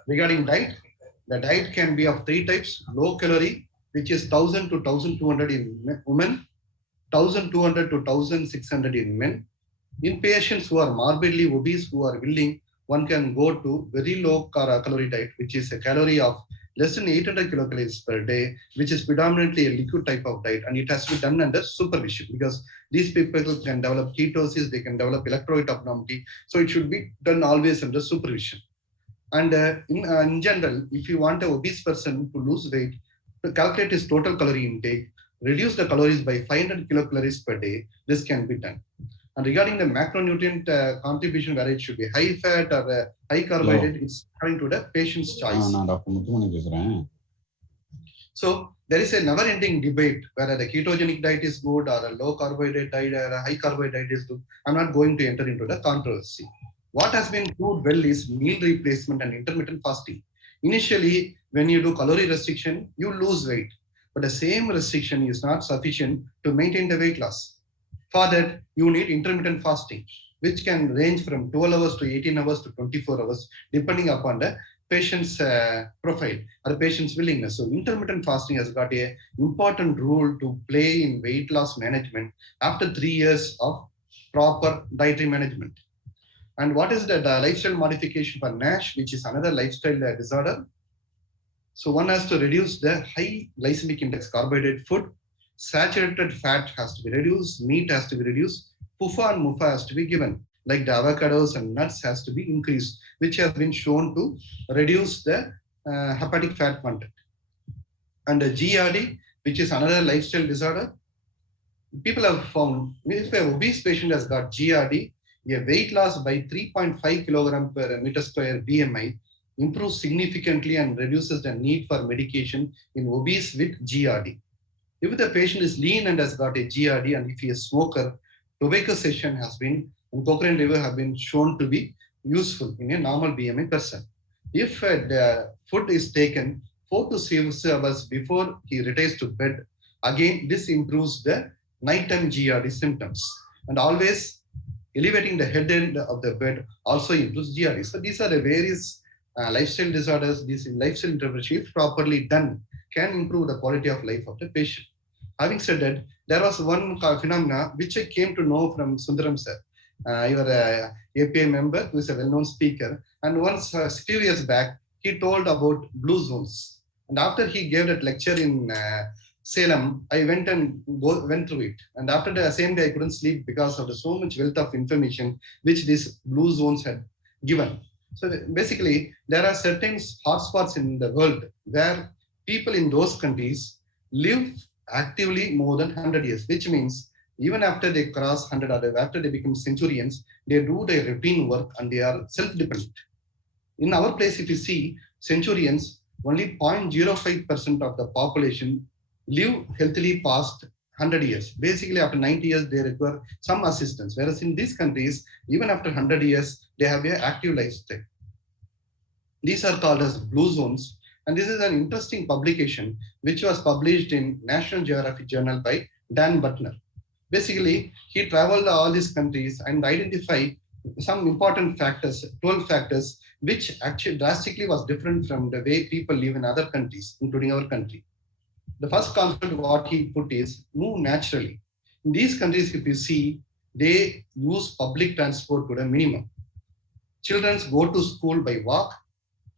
Regarding diet, the diet can be of 3 types: low calorie, which is 1,000 to 1,200 in women, 1,200 to 1,600 in men. In patients who are morbidly obese, who are willing, one can go to very low calorie diet, which is a calorie of less than 800 kilocalories per day, which is predominantly a liquid type of diet, and it has to be done under supervision, because these people can develop ketosis, they can develop electrolyte abnormality, so it should be done always under supervision. And in general, if you want an obese person to lose weight, to calculate his total calorie intake, reduce the calories by 500 kilocalories per day, this can be done. And regarding the macronutrient contribution, whether it should be high fat or high carbohydrate, it's according to the patient's choice. So there is a never-ending debate whether the ketogenic diet is good or a low carbohydrate diet or a high carbohydrate diet is good. I'm not going to enter into the controversy. What has been proved well is meal replacement and intermittent fasting. Initially, when you do calorie restriction, you lose weight, but the same restriction is not sufficient to maintain the weight loss. For that, you need intermittent fasting, which can range from 12 hours to 18 hours to 24 hours, depending upon the patient's profile or the patient's willingness. So intermittent fasting has got an important role to play in weight loss management after 3 years of proper dietary management. And what is the lifestyle modification for Nash, which is another lifestyle disorder? So one has to reduce the high glycemic index carbohydrate food. Saturated fat has to be reduced, meat has to be reduced, PUFA and MUFA has to be given, like the avocados and nuts has to be increased, which has been shown to reduce the hepatic fat content. And the GRD, which is another lifestyle disorder, people have found if an obese patient has got GRD, a weight loss by 3.5 kilogram per meter square BMI improves significantly and reduces the need for medication in obese with GRD. If the patient is lean and has got a GRD, and if he is a smoker, tobacco cessation has been, and Cochrane review have been shown to be useful in a normal BMI person. If the food is taken 4 to 6 hours before he retires to bed, again, this improves the nighttime GRD symptoms. And always elevating the head end of the bed also improves GRD. So these are the various lifestyle disorders. These lifestyle intervention, if properly done, can improve the quality of life of the patient. Having said that, there was one phenomena which I came to know from Sundaram sir. You are a API member who is a well-known speaker. And once, a few years back, he told about blue zones. And after he gave that lecture in Salem, I went through it. And after the same day, I couldn't sleep because of the so much wealth of information which these blue zones had given. So basically, there are certain hotspots in the world where people in those countries live actively more than 100 years, which means even after they cross 100 or after they become centurions, they do their routine work and they are self-dependent. In our place, if you see centurions, only 0.05% of the population live healthily past 100 years. Basically, after 90 years, they require some assistance. Whereas in these countries, even after 100 years, they have an active lifestyle. These are called as blue zones. And this is an interesting publication, which was published in National Geographic Journal by Dan Butner. Basically, he traveled all these countries and identified some important factors, 12 factors, which actually drastically was different from the way people live in other countries, including our country. The first concept what he put is move naturally. In these countries, if you see, they use public transport to the minimum. Children go to school by walk.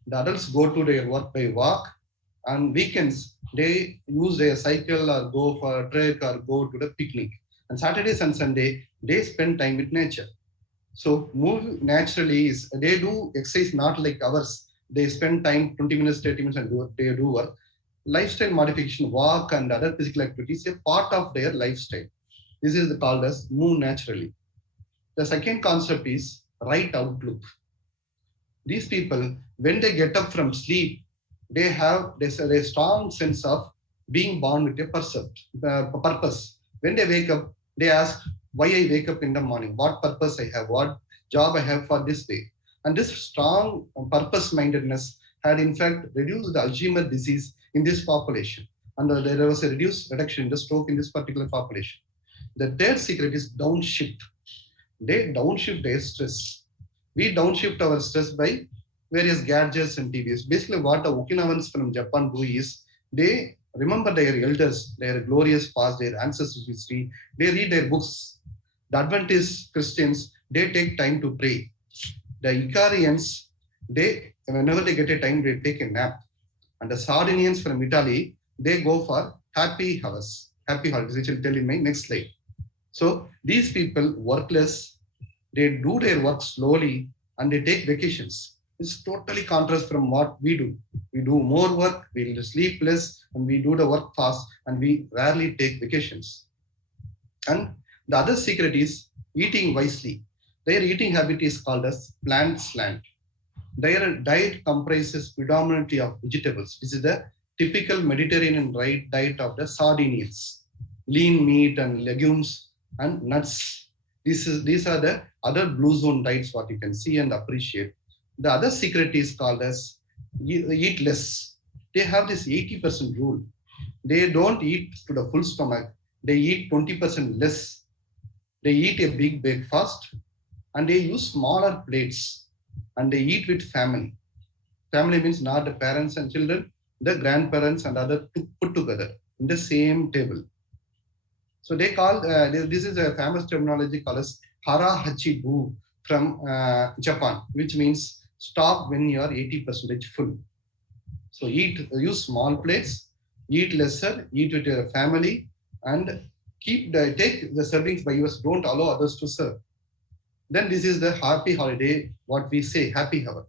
The adults go to their work by walk. On weekends, they use their cycle or go for a trek or go to the picnic. And Saturdays and Sunday, they spend time with nature. So move naturally is, they do exercise not like ours. They spend time 20 minutes, 30 minutes and they do work. Lifestyle modification, walk and other physical activities, a part of their lifestyle. This is called as move naturally. The second concept is right outlook. These people, when they get up from sleep, they have a strong sense of being born with a purpose. When they wake up, they ask, why I wake up in the morning, what purpose I have, what job I have for this day. And this strong purpose-mindedness had in fact reduced the Alzheimer's disease in this population. And there was a reduction in the stroke in this particular population. The third secret is downshift. They downshift their stress. We downshift our stress by various gadgets and TVs. Basically what the Okinawans from Japan do is, they remember their elders, their glorious past, their ancestors' history. They read their books. The Adventist Christians, they take time to pray. The Icarians, whenever they get a time, they take a nap. And the Sardinians from Italy, they go for happy hours, happy holidays, which I'll tell in my next slide. So these people work less, they do their work slowly, and they take vacations. It's totally contrast from what we do. We do more work, we sleep less, and we do the work fast, and we rarely take vacations. And the other secret is eating wisely. Their eating habit is called as plant slant. Their diet comprises predominantly of vegetables. This is the typical Mediterranean diet of the Sardinians. Lean meat and legumes and nuts. These are the other blue zone diets what you can see and appreciate. The other secret is called as eat less. They have this 80% rule. They don't eat to the full stomach. They eat 20% less. They eat a big breakfast and they use smaller plates and they eat with family. Family means not the parents and children, the grandparents and other put together in the same table. So they call, this is a famous terminology called as hara hachi bu from Japan, which means stop when you are 80% full. So use small plates, eat lesser, eat with your family, and take the servings by yours. Don't allow others to serve. Then this is the happy holiday, what we say, happy hour.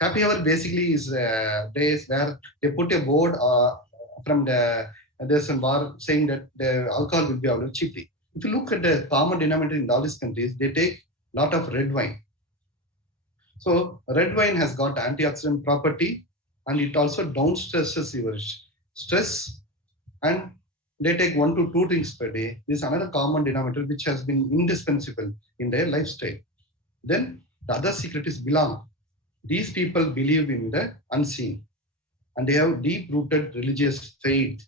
Happy hour basically is days where they put a board from there's a bar saying that the alcohol will be available cheaply. If you look at the common denominator in all these countries, they take a lot of red wine. So red wine has got antioxidant property and it also down stresses your stress, and they take 1 to 2 drinks per day. This is another common denominator which has been indispensable in their lifestyle. Then the other secret is belong. These people believe in the unseen and they have deep-rooted religious faith.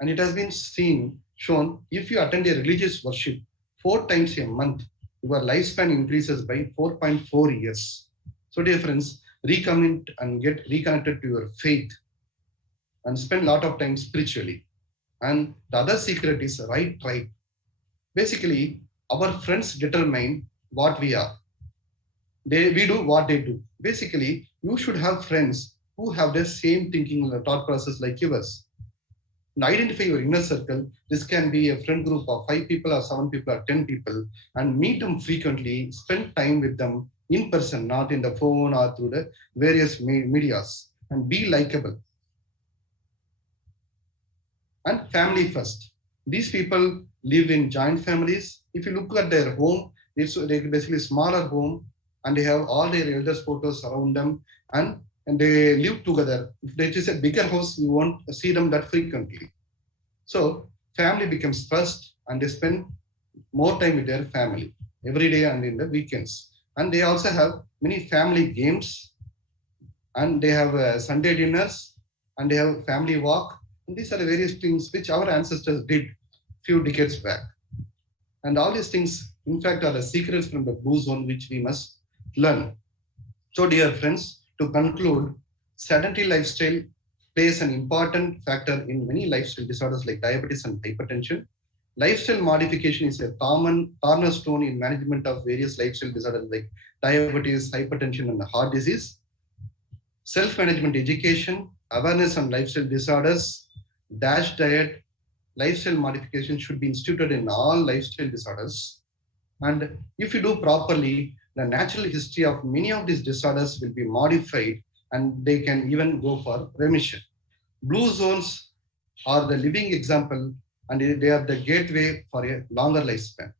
And it has been shown, if you attend a religious worship 4 times a month, your lifespan increases by 4.4 years. So dear friends, recommit and get reconnected to your faith and spend a lot of time spiritually. And the other secret is right tribe. Basically, our friends determine what we are. We do what they do. Basically, you should have friends who have the same thinking and thought process like yours. And identify your inner circle. This can be a friend group of 5 people or 7 people or 10 people, and meet them frequently, spend time with them, in person, not in the phone or through the various medias, and be likable. And family first. These people live in joint families. If you look at their home, it's basically a smaller home, and they have all their elders' photos around them, and they live together. If it is a bigger house, you won't see them that frequently. So family becomes first, and they spend more time with their family every day and in the weekends. And they also have many family games, and they have Sunday dinners, and they have family walk. And these are the various things which our ancestors did few decades back. And all these things, in fact, are the secrets from the blue zone which we must learn. So, dear friends, to conclude, sedentary lifestyle plays an important factor in many lifestyle disorders like diabetes and hypertension. Lifestyle modification is a common cornerstone in management of various lifestyle disorders like diabetes, hypertension, and heart disease. Self-management education, awareness on lifestyle disorders, DASH diet, lifestyle modification should be instituted in all lifestyle disorders. And if you do properly, the natural history of many of these disorders will be modified, and they can even go for remission. Blue zones are the living example, and they are the gateway for a longer lifespan.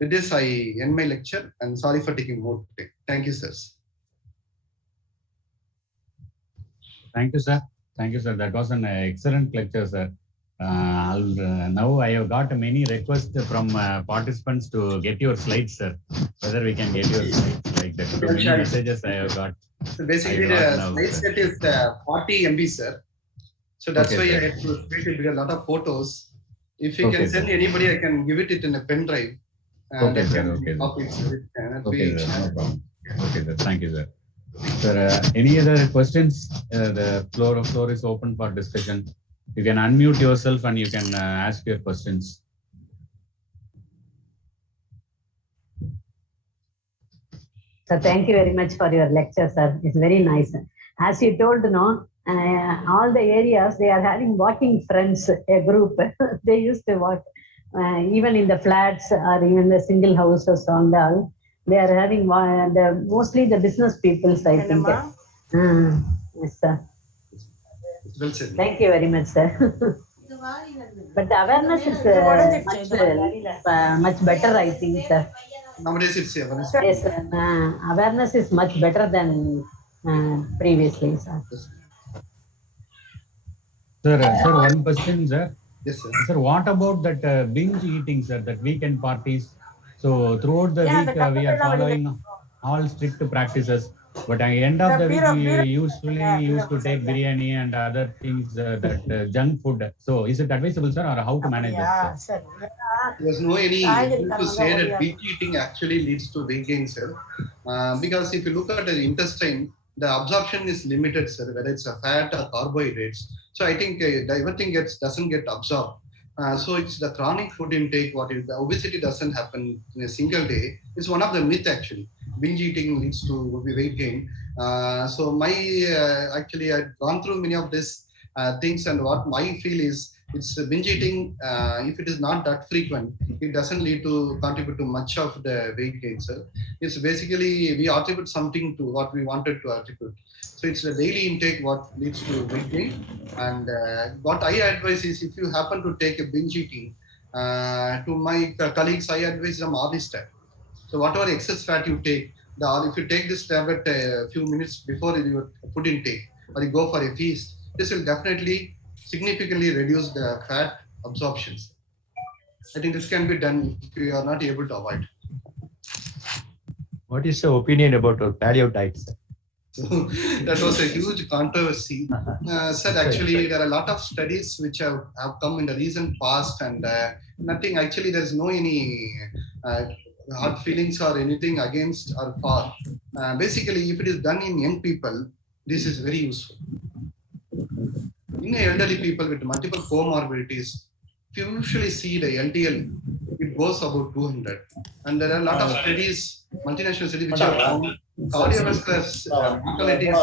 With this, I end my lecture, and sorry for taking more time. Thank you, sirs. Thank you, sir. Thank you, sir. That was an excellent lecture, sir. Now I have got many requests from participants to get your slides, sir. Whether we can get your slides like that. So many messages I have got. So basically, the slide set is 40 MB, sir. So that's why I had to split it with a lot of photos. If you can send anybody, I can give it in a pen drive. Okay, sir. Okay, sir. Okay, sir. No problem. Okay, sir. Thank you, sir. Sir, any other questions? The floor is open for discussion. You can unmute yourself and you can ask your questions. So thank you very much for your lecture, sir. It's very nice. As you told, no, all the areas, they are having walking friends, a group. They used to walk, even in the flats or even the single houses and all. They are having mostly the business people, I think. Yes, sir. Well said. Thank you very much, sir. But the awareness is much better, I think, sir. Nowadays, it's awareness. Yes, sir. Awareness is much better than previously, sir. Sir, one question, sir. Yes, sir. Sir, what about that binge eating, sir, that weekend parties? So throughout the week, we are following all strict practices. But at the end of the week, we usually used to take biryani and other things, that junk food. So is it advisable, sir, or how to manage that, sir? There's no any evidence to say that binge eating actually leads to weight gain, sir. Because if you look at the intestine, the absorption is limited, sir, whether it's a fat or carbohydrates. So I think everything doesn't get absorbed. So it's the chronic food intake. The obesity doesn't happen in a single day. It's one of the myth actually. Binge eating leads to weight gain. So actually I've gone through many of these things, and what my feel is it's binge eating. If it is not that frequent, it doesn't lead to contribute to much of the weight gain, sir. It's basically we attribute something to what we wanted to attribute. So it's the daily intake what leads to weight gain. And what I advise is, if you happen to take a binge eating, to my colleagues, I advise them Orlistat. So whatever excess fat you take, if you take this tablet a few minutes before your food intake, or you go for a feast, this will definitely significantly reduce the fat absorptions. I think this can be done if you are not able to avoid. What is your opinion about our paleo diet, sir? So that was a huge controversy. Sir, actually, there are a lot of studies which have come in the recent past, and nothing, actually, there's no any hard feelings or anything against or for. Basically, if it is done in young people, this is very useful. In elderly people with multiple comorbidities, if you usually see the LDL, it goes about 200. And there are a lot of studies, multinational studies, which have found cardiovascular mortalities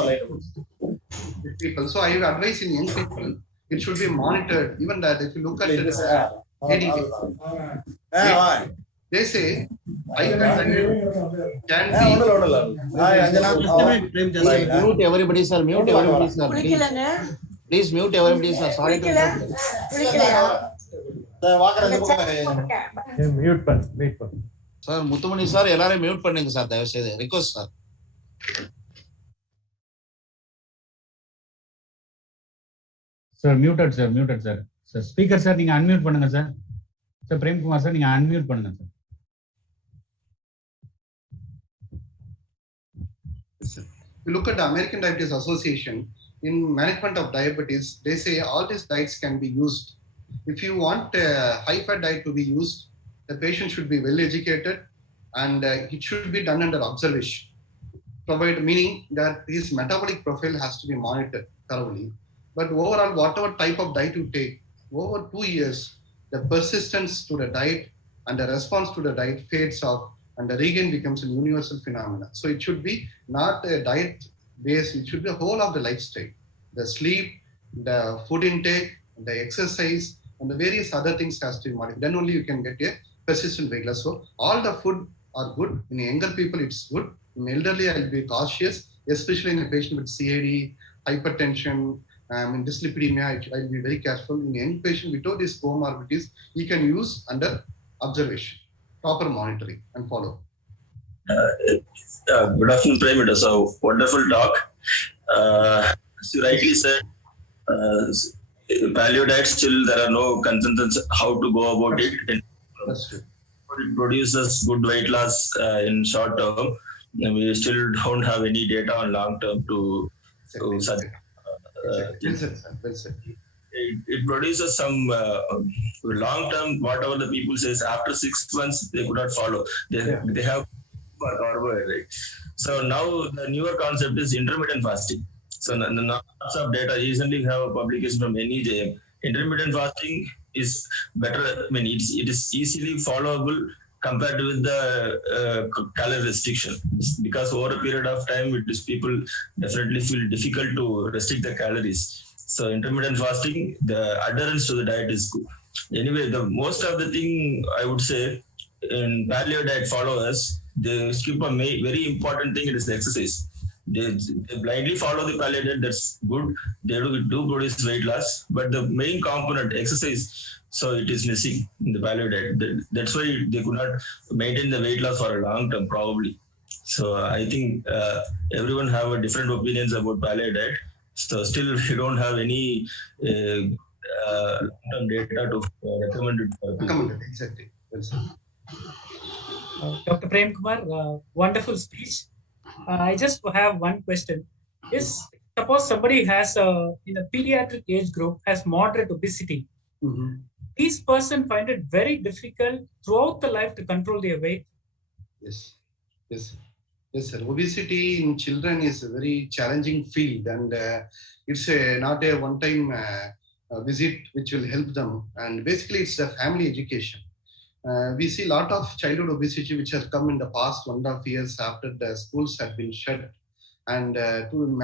with people. So I advise in young people, it should be monitored. Even that, if you look at the ADP, They say hypertension can be. Mute everybody, sir. Mute everybody, sir. Please mute everybody, sir. Sorry to interrupt. Mute pan, wait pan. Sir, Muthumani sir, எல்லாரும் mute பண்ணுங்க sir. தயவு செய்து request sir. Sir, muted sir, muted sir. Sir, speaker sir, நீங்க unmute பண்ணுங்க sir. Sir, Premkumar sir, நீங்க unmute பண்ணுங்க sir. If you look at the American Diabetes Association, in management of diabetes, they say all these diets can be used. If you want a high-fat diet to be used, the patient should be well educated and it should be done under observation. Meaning that his metabolic profile has to be monitored thoroughly. But overall, whatever type of diet you take, over 2 years, the persistence to the diet and the response to the diet fades off and the regain becomes a universal phenomenon. So it should be not a diet based, it should be the whole of the lifestyle. The sleep, the food intake, the exercise, and the various other things has to be modified. Then only you can get a persistent weight loss. So all the food are good. In younger people, it's good. In elderly, I'll be cautious, especially in a patient with CAD, hypertension, in dyslipidemia, I'll be very careful. In young patient without these comorbidities, you can use under observation, proper monitoring and follow. Good afternoon, Prime. It was a wonderful talk. As you rightly said, paleo diet, still there are no consensus how to go about it. That's true. It produces good weight loss in short term. We still don't have any data on long term to such. Well said. It produces some long term, whatever the people says, after 6 months, they could not follow. They have carbohydrate. So now the newer concept is intermittent fasting. So the lots of data, recently we have a publication from NEJM. Intermittent fasting is better. I mean, it is easily followable compared with the calorie restriction, because over a period of time, people definitely feel difficult to restrict the calories. So intermittent fasting, the adherence to the diet is good. Anyway, the most of the thing I would say in paleo diet followers, they skip a very important thing. It is the exercise. They blindly follow the paleo diet. That's good. They do produce weight loss, but the main component, exercise, so it is missing in the paleo diet. That's why they could not maintain the weight loss for a long term, probably. So I think everyone have a different opinions about paleo diet. So still we don't have any long-term data to recommend it. Recommended, exactly. Well said. Dr. Prem Kumar, wonderful speech. I just have one question. Suppose somebody has in a pediatric age group has moderate obesity. Mm-hmm. These person find it very difficult throughout the life to control their weight. Yes, sir. Obesity in children is a very challenging field, and it's not a one-time visit which will help them. And basically, it's a family education. We see a lot of childhood obesity which has come in the past 1.5 years after the schools have been shut, and to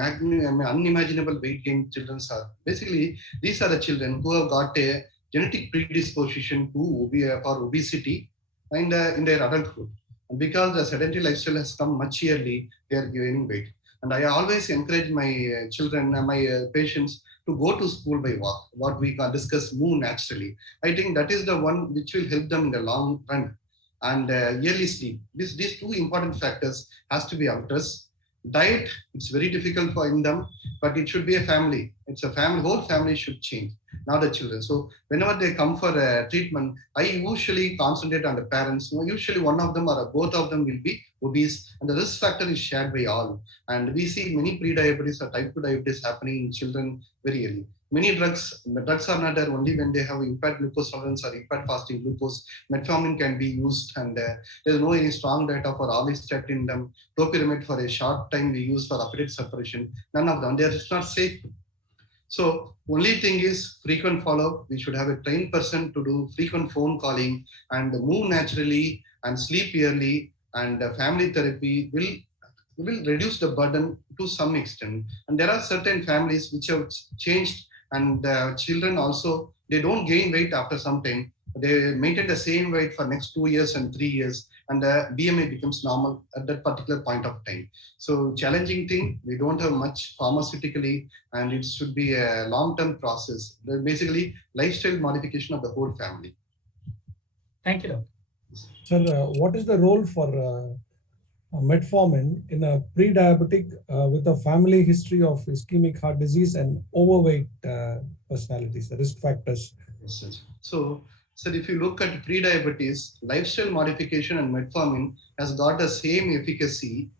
unimaginable weight gain children are basically, these are the children who have got a genetic predisposition for obesity and in their adulthood. And because the sedentary lifestyle has come much early, they are gaining weight. And I always encourage my children and my patients to go to school by walk, what we can discuss, move naturally. I think that is the one which will help them in the long run. And yearly sleep. These two important factors has to be addressed. Diet, it's very difficult for them, but it should be a family. It's a family, whole family should change, not the children. So whenever they come for a treatment, I usually concentrate on the parents. Usually one of them or both of them will be obese, and the risk factor is shared by all. And we see many pre-diabetes or type 2 diabetes happening in children very early. Many drugs are not there only when they have impaired glucose tolerance or impaired fasting glucose. Metformin can be used, and there's no any strong data for orlistat in them. Topiramate for a short time we use for appetite suppression. None of them. They are just not safe. So only thing is frequent follow-up. We should have a trained person to do frequent phone calling and move naturally and sleep early, and family therapy will reduce the burden to some extent. And there are certain families which have changed, and children also, they don't gain weight after some time. they maintain the same weight for next 2 years and 3 years, and the BMI becomes normal at that particular point of time. So challenging thing, we don't have much pharmaceutically, and it should be a long-term process. Basically, lifestyle modification of the whole family. Thank you, Doctor. Sir, what is the role for metformin in a pre-diabetic with a family history of ischemic heart disease and overweight personalities, the risk factors? Yes, sir. So if you look at pre-diabetes, lifestyle modification and metformin has got the same efficacy,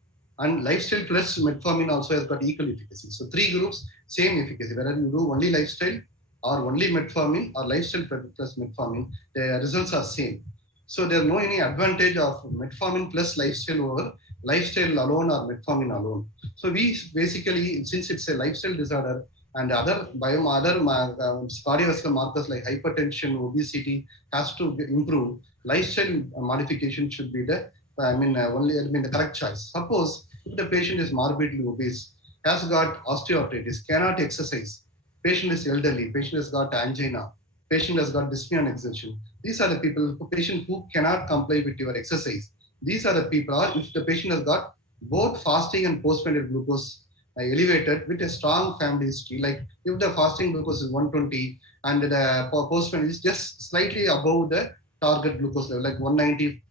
and lifestyle plus metformin also has got equal efficacy. So 3 groups, same efficacy. Whether you do only lifestyle or only metformin or lifestyle plus metformin, the results are same. So there is no any advantage of metformin plus lifestyle over lifestyle alone or metformin alone. So we basically, since it's a lifestyle disorder and other cardiovascular markers like hypertension, obesity has to improve, lifestyle modification should be the the correct choice. Suppose if the patient is morbidly obese, has got osteoarthritis, cannot exercise, patient is elderly, patient has got angina, patient has got dyspnea and exertion. These are the people, patient who cannot comply with your exercise. These are the people, or if the patient has got both fasting and postprandial glucose elevated with a strong family history, like if the fasting glucose is 120 and the postprandial is just slightly above the target glucose level, like 190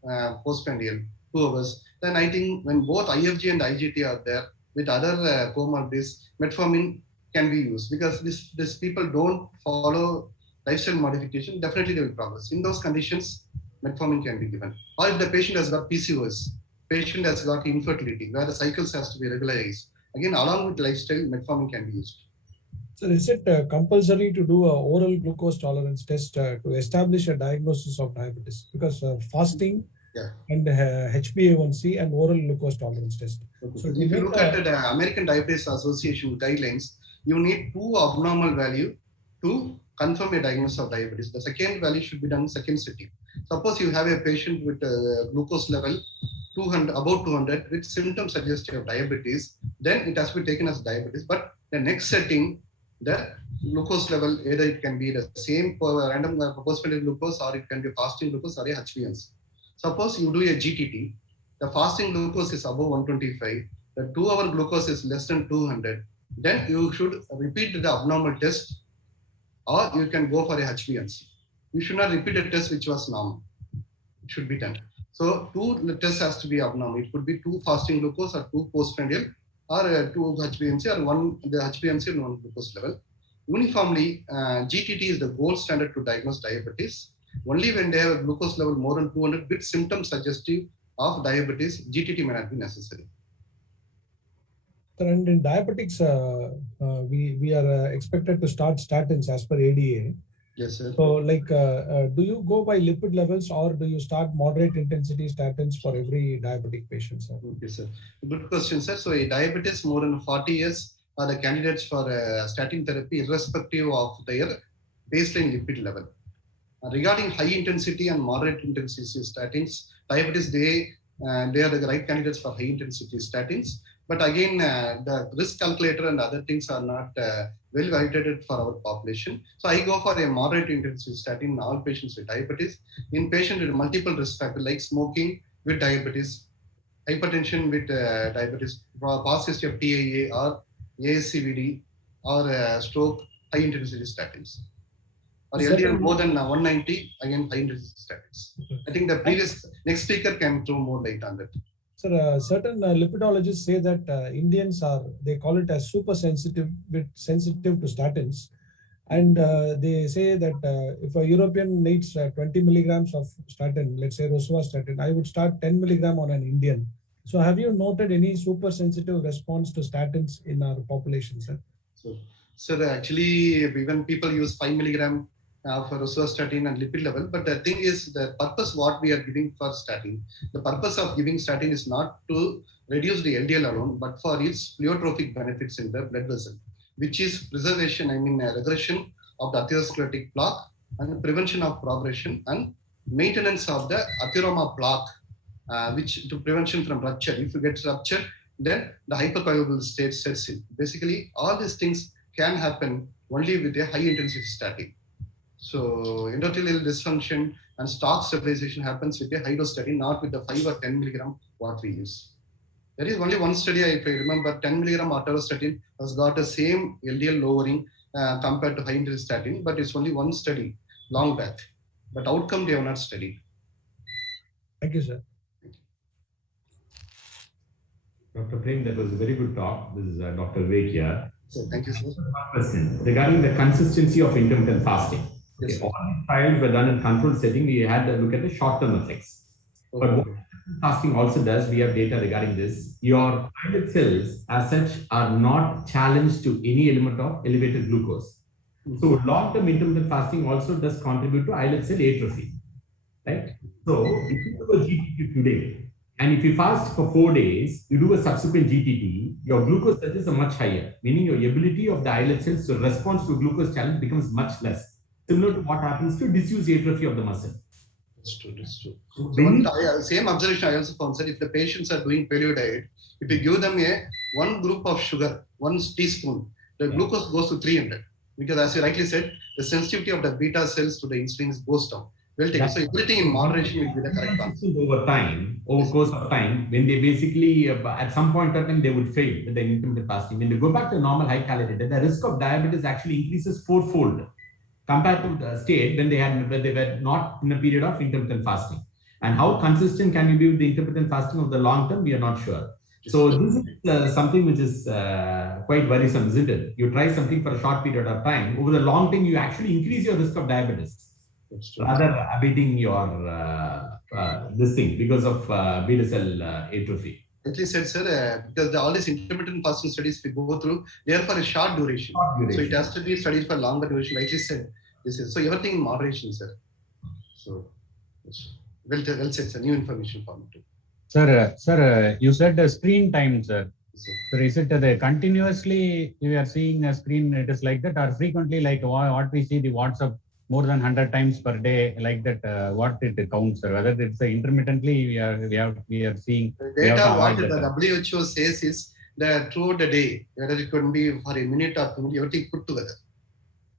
postprandial, 2 hours, then I think when both IFG and IGT are there with other comorbidities, metformin can be used, because these people don't follow lifestyle modification, definitely they will progress. In those conditions, metformin can be given. Or if the patient has got PCOS, patient has got infertility, where the cycles has to be regularized, again, along with lifestyle, metformin can be used. So is it compulsory to do an oral glucose tolerance test to establish a diagnosis of diabetes? Because fasting and HbA1c and oral glucose tolerance test. Okay. So if you look at the American Diabetes Association guidelines, you need 2 abnormal value to confirm a diagnosis of diabetes. The second value should be done second setting. Suppose you have a patient with glucose level 200, about 200 with symptoms suggestive of diabetes, then it has to be taken as diabetes. But the next setting, the glucose level, either it can be the same random postprandial glucose, or it can be fasting glucose or a HbA1c. Suppose you do a GTT, the fasting glucose is above 125, the 2-hour glucose is less than 200, then you should repeat the abnormal test, or you can go for a HbA1c. You should not repeat a test which was normal. It should be done. So 2 tests has to be abnormal. It could be 2 fasting glucose or 2 postprandial, or 2 HbA1c, or 1 the HbA1c and 1 glucose level. Uniformly, GTT is the gold standard to diagnose diabetes. Only when they have a glucose level more than 200 with symptoms suggestive of diabetes, GTT may not be necessary. And in diabetics, we are expected to start statins as per ADA. Yes, sir. So, like, do you go by lipid levels, or do you start moderate intensity statins for every diabetic patient, sir? Okay, sir. Good question, sir. So, a diabetes more than 40 years are the candidates for statin therapy, irrespective of their baseline lipid level. Regarding high intensity and moderate intensity statins, diabetes, they are the right candidates for high intensity statins. But again, the risk calculator and other things are not well validated for our population. So I go for a moderate intensity statin in all patients with diabetes. In patients with multiple risk factors like smoking with diabetes, hypertension with diabetes, past history of TIA or ASCVD or stroke, high intensity statins. Or LDL more than 190, again high intensity statins. I think the next speaker can throw more light on that. Sir, certain lipidologists say that Indians they call it as super sensitive to statins. And they say that if a European needs 20 milligrams of statin, let's say rosuvastatin, I would start 10 milligram on an Indian. So have you noted any super sensitive response to statins in our population, sir? So actually, even people use 5 milligram for rosuvastatin and lipid level, but the thing is, the purpose what we are giving for statin, the purpose of giving statin is not to reduce the LDL alone, but for its pleiotropic benefits in the blood vessel, which is preservation, regression of the atherosclerotic plaque and prevention of progression and maintenance of the atheroma plaque, which to prevention from rupture. If you get ruptured, then the hypercoagulable state sets in. Basically, all these things can happen only with a high intensity statin. So endothelial dysfunction and stock stabilization happens with a high dose study, not with the 5 or 10 milligram what we use. There is only one study, if I remember, 10 milligram atorvastatin has got the same LDL lowering compared to high intensity statin, but it's only one study long back. But outcome they have not studied. Thank you, sir. Dr. Prem, that was a very good talk. This is Dr. Vivek here. So, thank you, sir. Question regarding the consistency of intermittent fasting. Yes, okay, all the trials were done in controlled setting. We had a look at the short-term effects. Okay. But what fasting also does, we have data regarding this. Your islet cells, as such, are not challenged to any element of elevated glucose. So long-term intermittent fasting also does contribute to islet cell atrophy, right? So if you do a GTT today, and if you fast for 4 days, you do a subsequent GTT, your glucose levels are much higher, meaning your ability of the islet cells to respond to glucose challenge becomes much less, similar to what happens to disuse atrophy of the muscle. That's true, that's true. So same observation I also found, sir, if the patients are doing paleo diet, if you give them one group of sugar, 1 teaspoon, the glucose goes to 300. Because as you rightly said, the sensitivity of the beta cells to the insulin goes down. Well taken. So everything in moderation will be the correct answer. Over course of time, when they basically, at some point of time, they would fail with the intermittent fasting. When they go back to normal high calorie diet, the risk of diabetes actually increases 4-fold compared to the state when they were not in a period of intermittent fasting. And how consistent can you be with the intermittent fasting of the long term? We are not sure. So this is something which is quite worrisome, isn't it? You try something for a short period of time. Over the long term, you actually increase your risk of diabetes, rather abating your this thing because of beta cell atrophy. At least said, sir, because all these intermittent fasting studies we go through, they are for a short duration. So it has to be studied for longer duration. Like you said, this is so everything in moderation, sir. So well said, sir. New information for me too. Sir, you said the screen time, sir. So is it continuously you are seeing a screen? It is like that, or frequently like what we see the WhatsApp more than 100 times per day, like that? What it counts, or whether it's intermittently we are seeing. The data what the WHO says is that throughout the day, whether it could be for a minute or 2 minutes, everything put together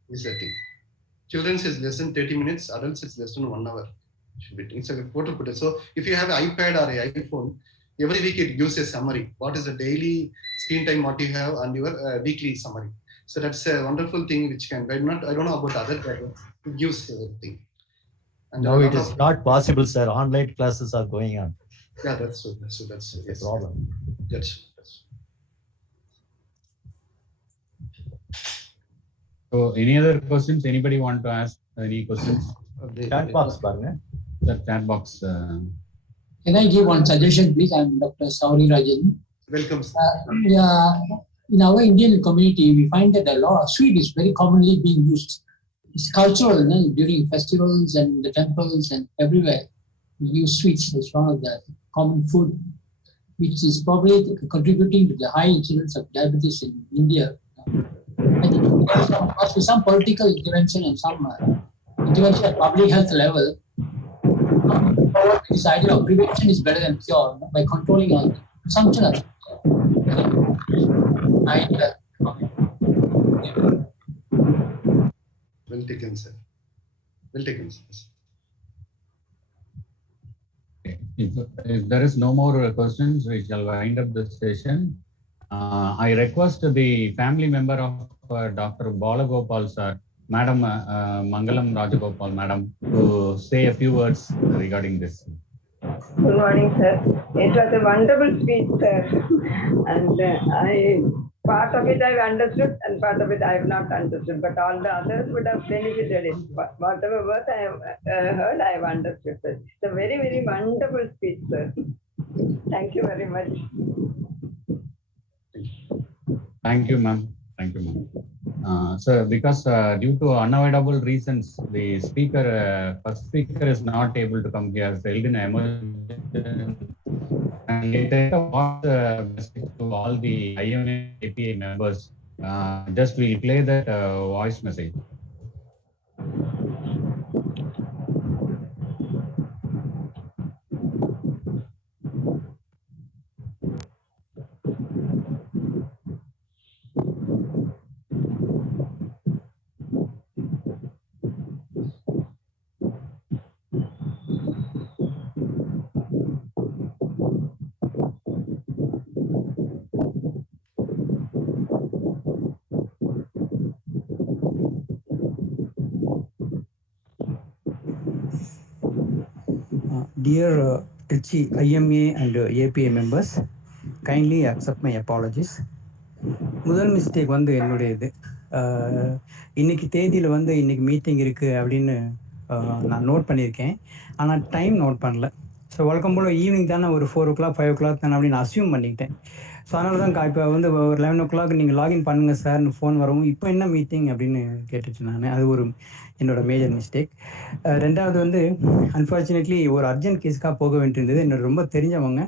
is the thing. Children's is less than 30 minutes, adults is less than 1 hour. Should be it's like a total put. So if you have an iPad or an iPhone, every week it gives a summary. What is the daily screen time what you have and your weekly summary. So that's a wonderful thing which can. I don't know about other guidance. It gives everything. And no, it is not possible, sir. Online classes are going on. Yeah, that's true. That's yes. Problem. That's. So, any other questions? Anybody want to ask any questions? Chat box, Barne. The chat box. Can I give one suggestion, please? I'm Dr. Sauri Rajan. Welcome. In our Indian community, we find that a lot of sweet is very commonly being used. It's cultural, during festivals and the temples and everywhere. We use sweets as one of the common food, which is probably contributing to the high incidence of diabetes in India. I think there must be some political intervention and some intervention at public health level. This idea of prevention is better than cure by controlling all the consumption of Well taken, sir. Well taken, sir. If there is no more questions, we shall wind up the session. I request the family member of Dr. Balagopal, sir, Madam Mangalam Rajagopal, Madam, to say a few words regarding this. Good morning, sir. It was a wonderful speech, sir. And part of it I've understood and part of it I have not understood, but all the others would have benefited it. Whatever words I have heard, I have understood, sir. It's a very, very wonderful speech, sir. Thank you very much. Thank you, ma'am. Thank you, ma'am. Sir, because due to unavoidable reasons, the speaker, first speaker is not able to come here, failed in emergency. And message to all the IMA APA members. Just we'll play that voice message. Dear Trichy IMA and APA members, kindly accept my apologies. முதல் mistake வந்து என்னுடையது. இன்னைக்கு தேதியில் வந்து இன்னைக்கு meeting இருக்குது அப்படின்னு நான் நோட் பண்ணியிருக்கேன், ஆனால் டைம் நோட் பண்ணல. ஸோ வழக்கம் போல் ஈவினிங் தானே, ஒரு 4 o'clock 5 o'clock தானே அப்படின்னு அசியூம் பண்ணிக்கிட்டேன். ஸோ அதனால தான் இப்போ வந்து ஒரு 11 o'clock நீங்கள் லாகின் பண்ணுங்கள் சார்னு ஃபோன் வரவும் இப்போ என்ன மீட்டிங் அப்படின்னு கேட்டுச்சு நான். அது ஒரு என்னோட மேஜர் மிஸ்டேக். ரெண்டாவது வந்து அன்ஃபார்ச்சுனேட்லி ஒரு அர்ஜென்ட் கேஸுக்காக போக வேண்டியிருந்தது. என்னோட ரொம்ப தெரிஞ்சவங்க.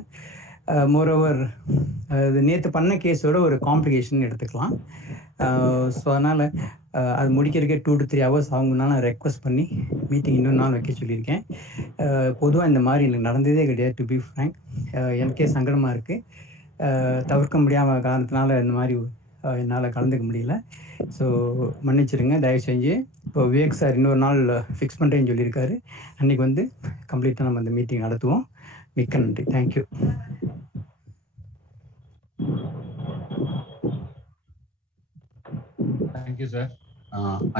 மோரோவர் அது நேற்று பண்ண கேஸோட ஒரு காம்ப்ளிகேஷன் எடுத்துக்கலாம். ஸோ அதனால் அது முடிக்கிறதுக்கே 2 to 3 hours ஆகும்னா நான் ரெக்வஸ்ட் பண்ணி மீட்டிங் இன்னொரு நாள் வைக்க சொல்லியிருக்கேன். பொதுவாக இந்த மாதிரி எனக்கு நடந்ததே கிடையாது, டு பி ஃப்ரேங்க். எனக்கே சங்கடமாக இருக்குது. தவிர்க்க முடியாமல் காரணத்தினால இந்த மாதிரி என்னால் கலந்துக்க முடியல. ஸோ மன்னிச்சிடுங்க தயவு செஞ்சு. இப்போ விவேக் சார் இன்னொரு நாள் ஃபிக்ஸ் பண்ணுறேன்னு சொல்லியிருக்காரு. அன்றைக்கி வந்து கம்ப்ளீட்டாக நம்ம அந்த மீட்டிங் நடத்துவோம். மிக்க நன்றி. Thank you. Thank you, sir.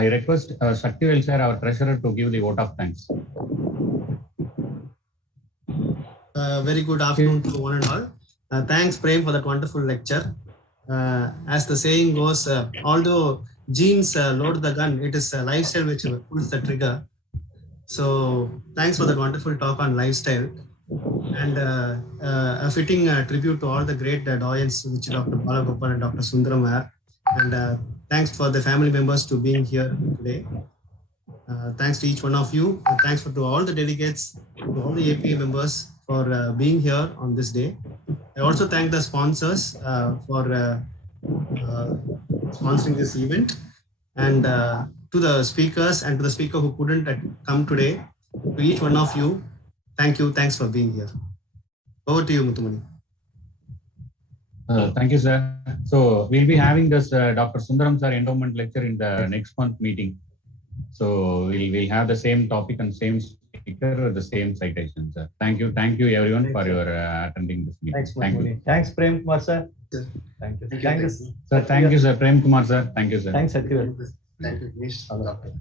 I request Shaktivel sir, our treasurer, to give the vote of thanks. Very good afternoon to one and all. Thanks, Prem, for that wonderful lecture. As the saying goes, although genes load the gun, it is lifestyle which pulls the trigger. So thanks for that wonderful talk on lifestyle. And a fitting tribute to all the great doyens which Dr. Balagopal and Dr. Sundaram are. And thanks for the family members to being here today. Thanks to each one of you. Thanks to all the delegates, to all the APA members for being here on this day. I also thank the sponsors for sponsoring this event, and to the speakers and to the speaker who couldn't come today. To each one of you, thank you. Thanks for being here. Over to you, Muthumani. Thank you, sir. So we'll be having this Dr. Sundaram sir endowment lecture in the next month meeting. So we'll have the same topic and same speaker with the same citation, sir. Thank you everyone. Thanks, for your attending this meeting. Thanks, thank you. Thanks, Prem Kumar sir. Thank you. Sir, thank you, sir. Prem Kumar sir. Thank you, sir. Thanks, Shaktivel. Thank you, Mr. Doctor.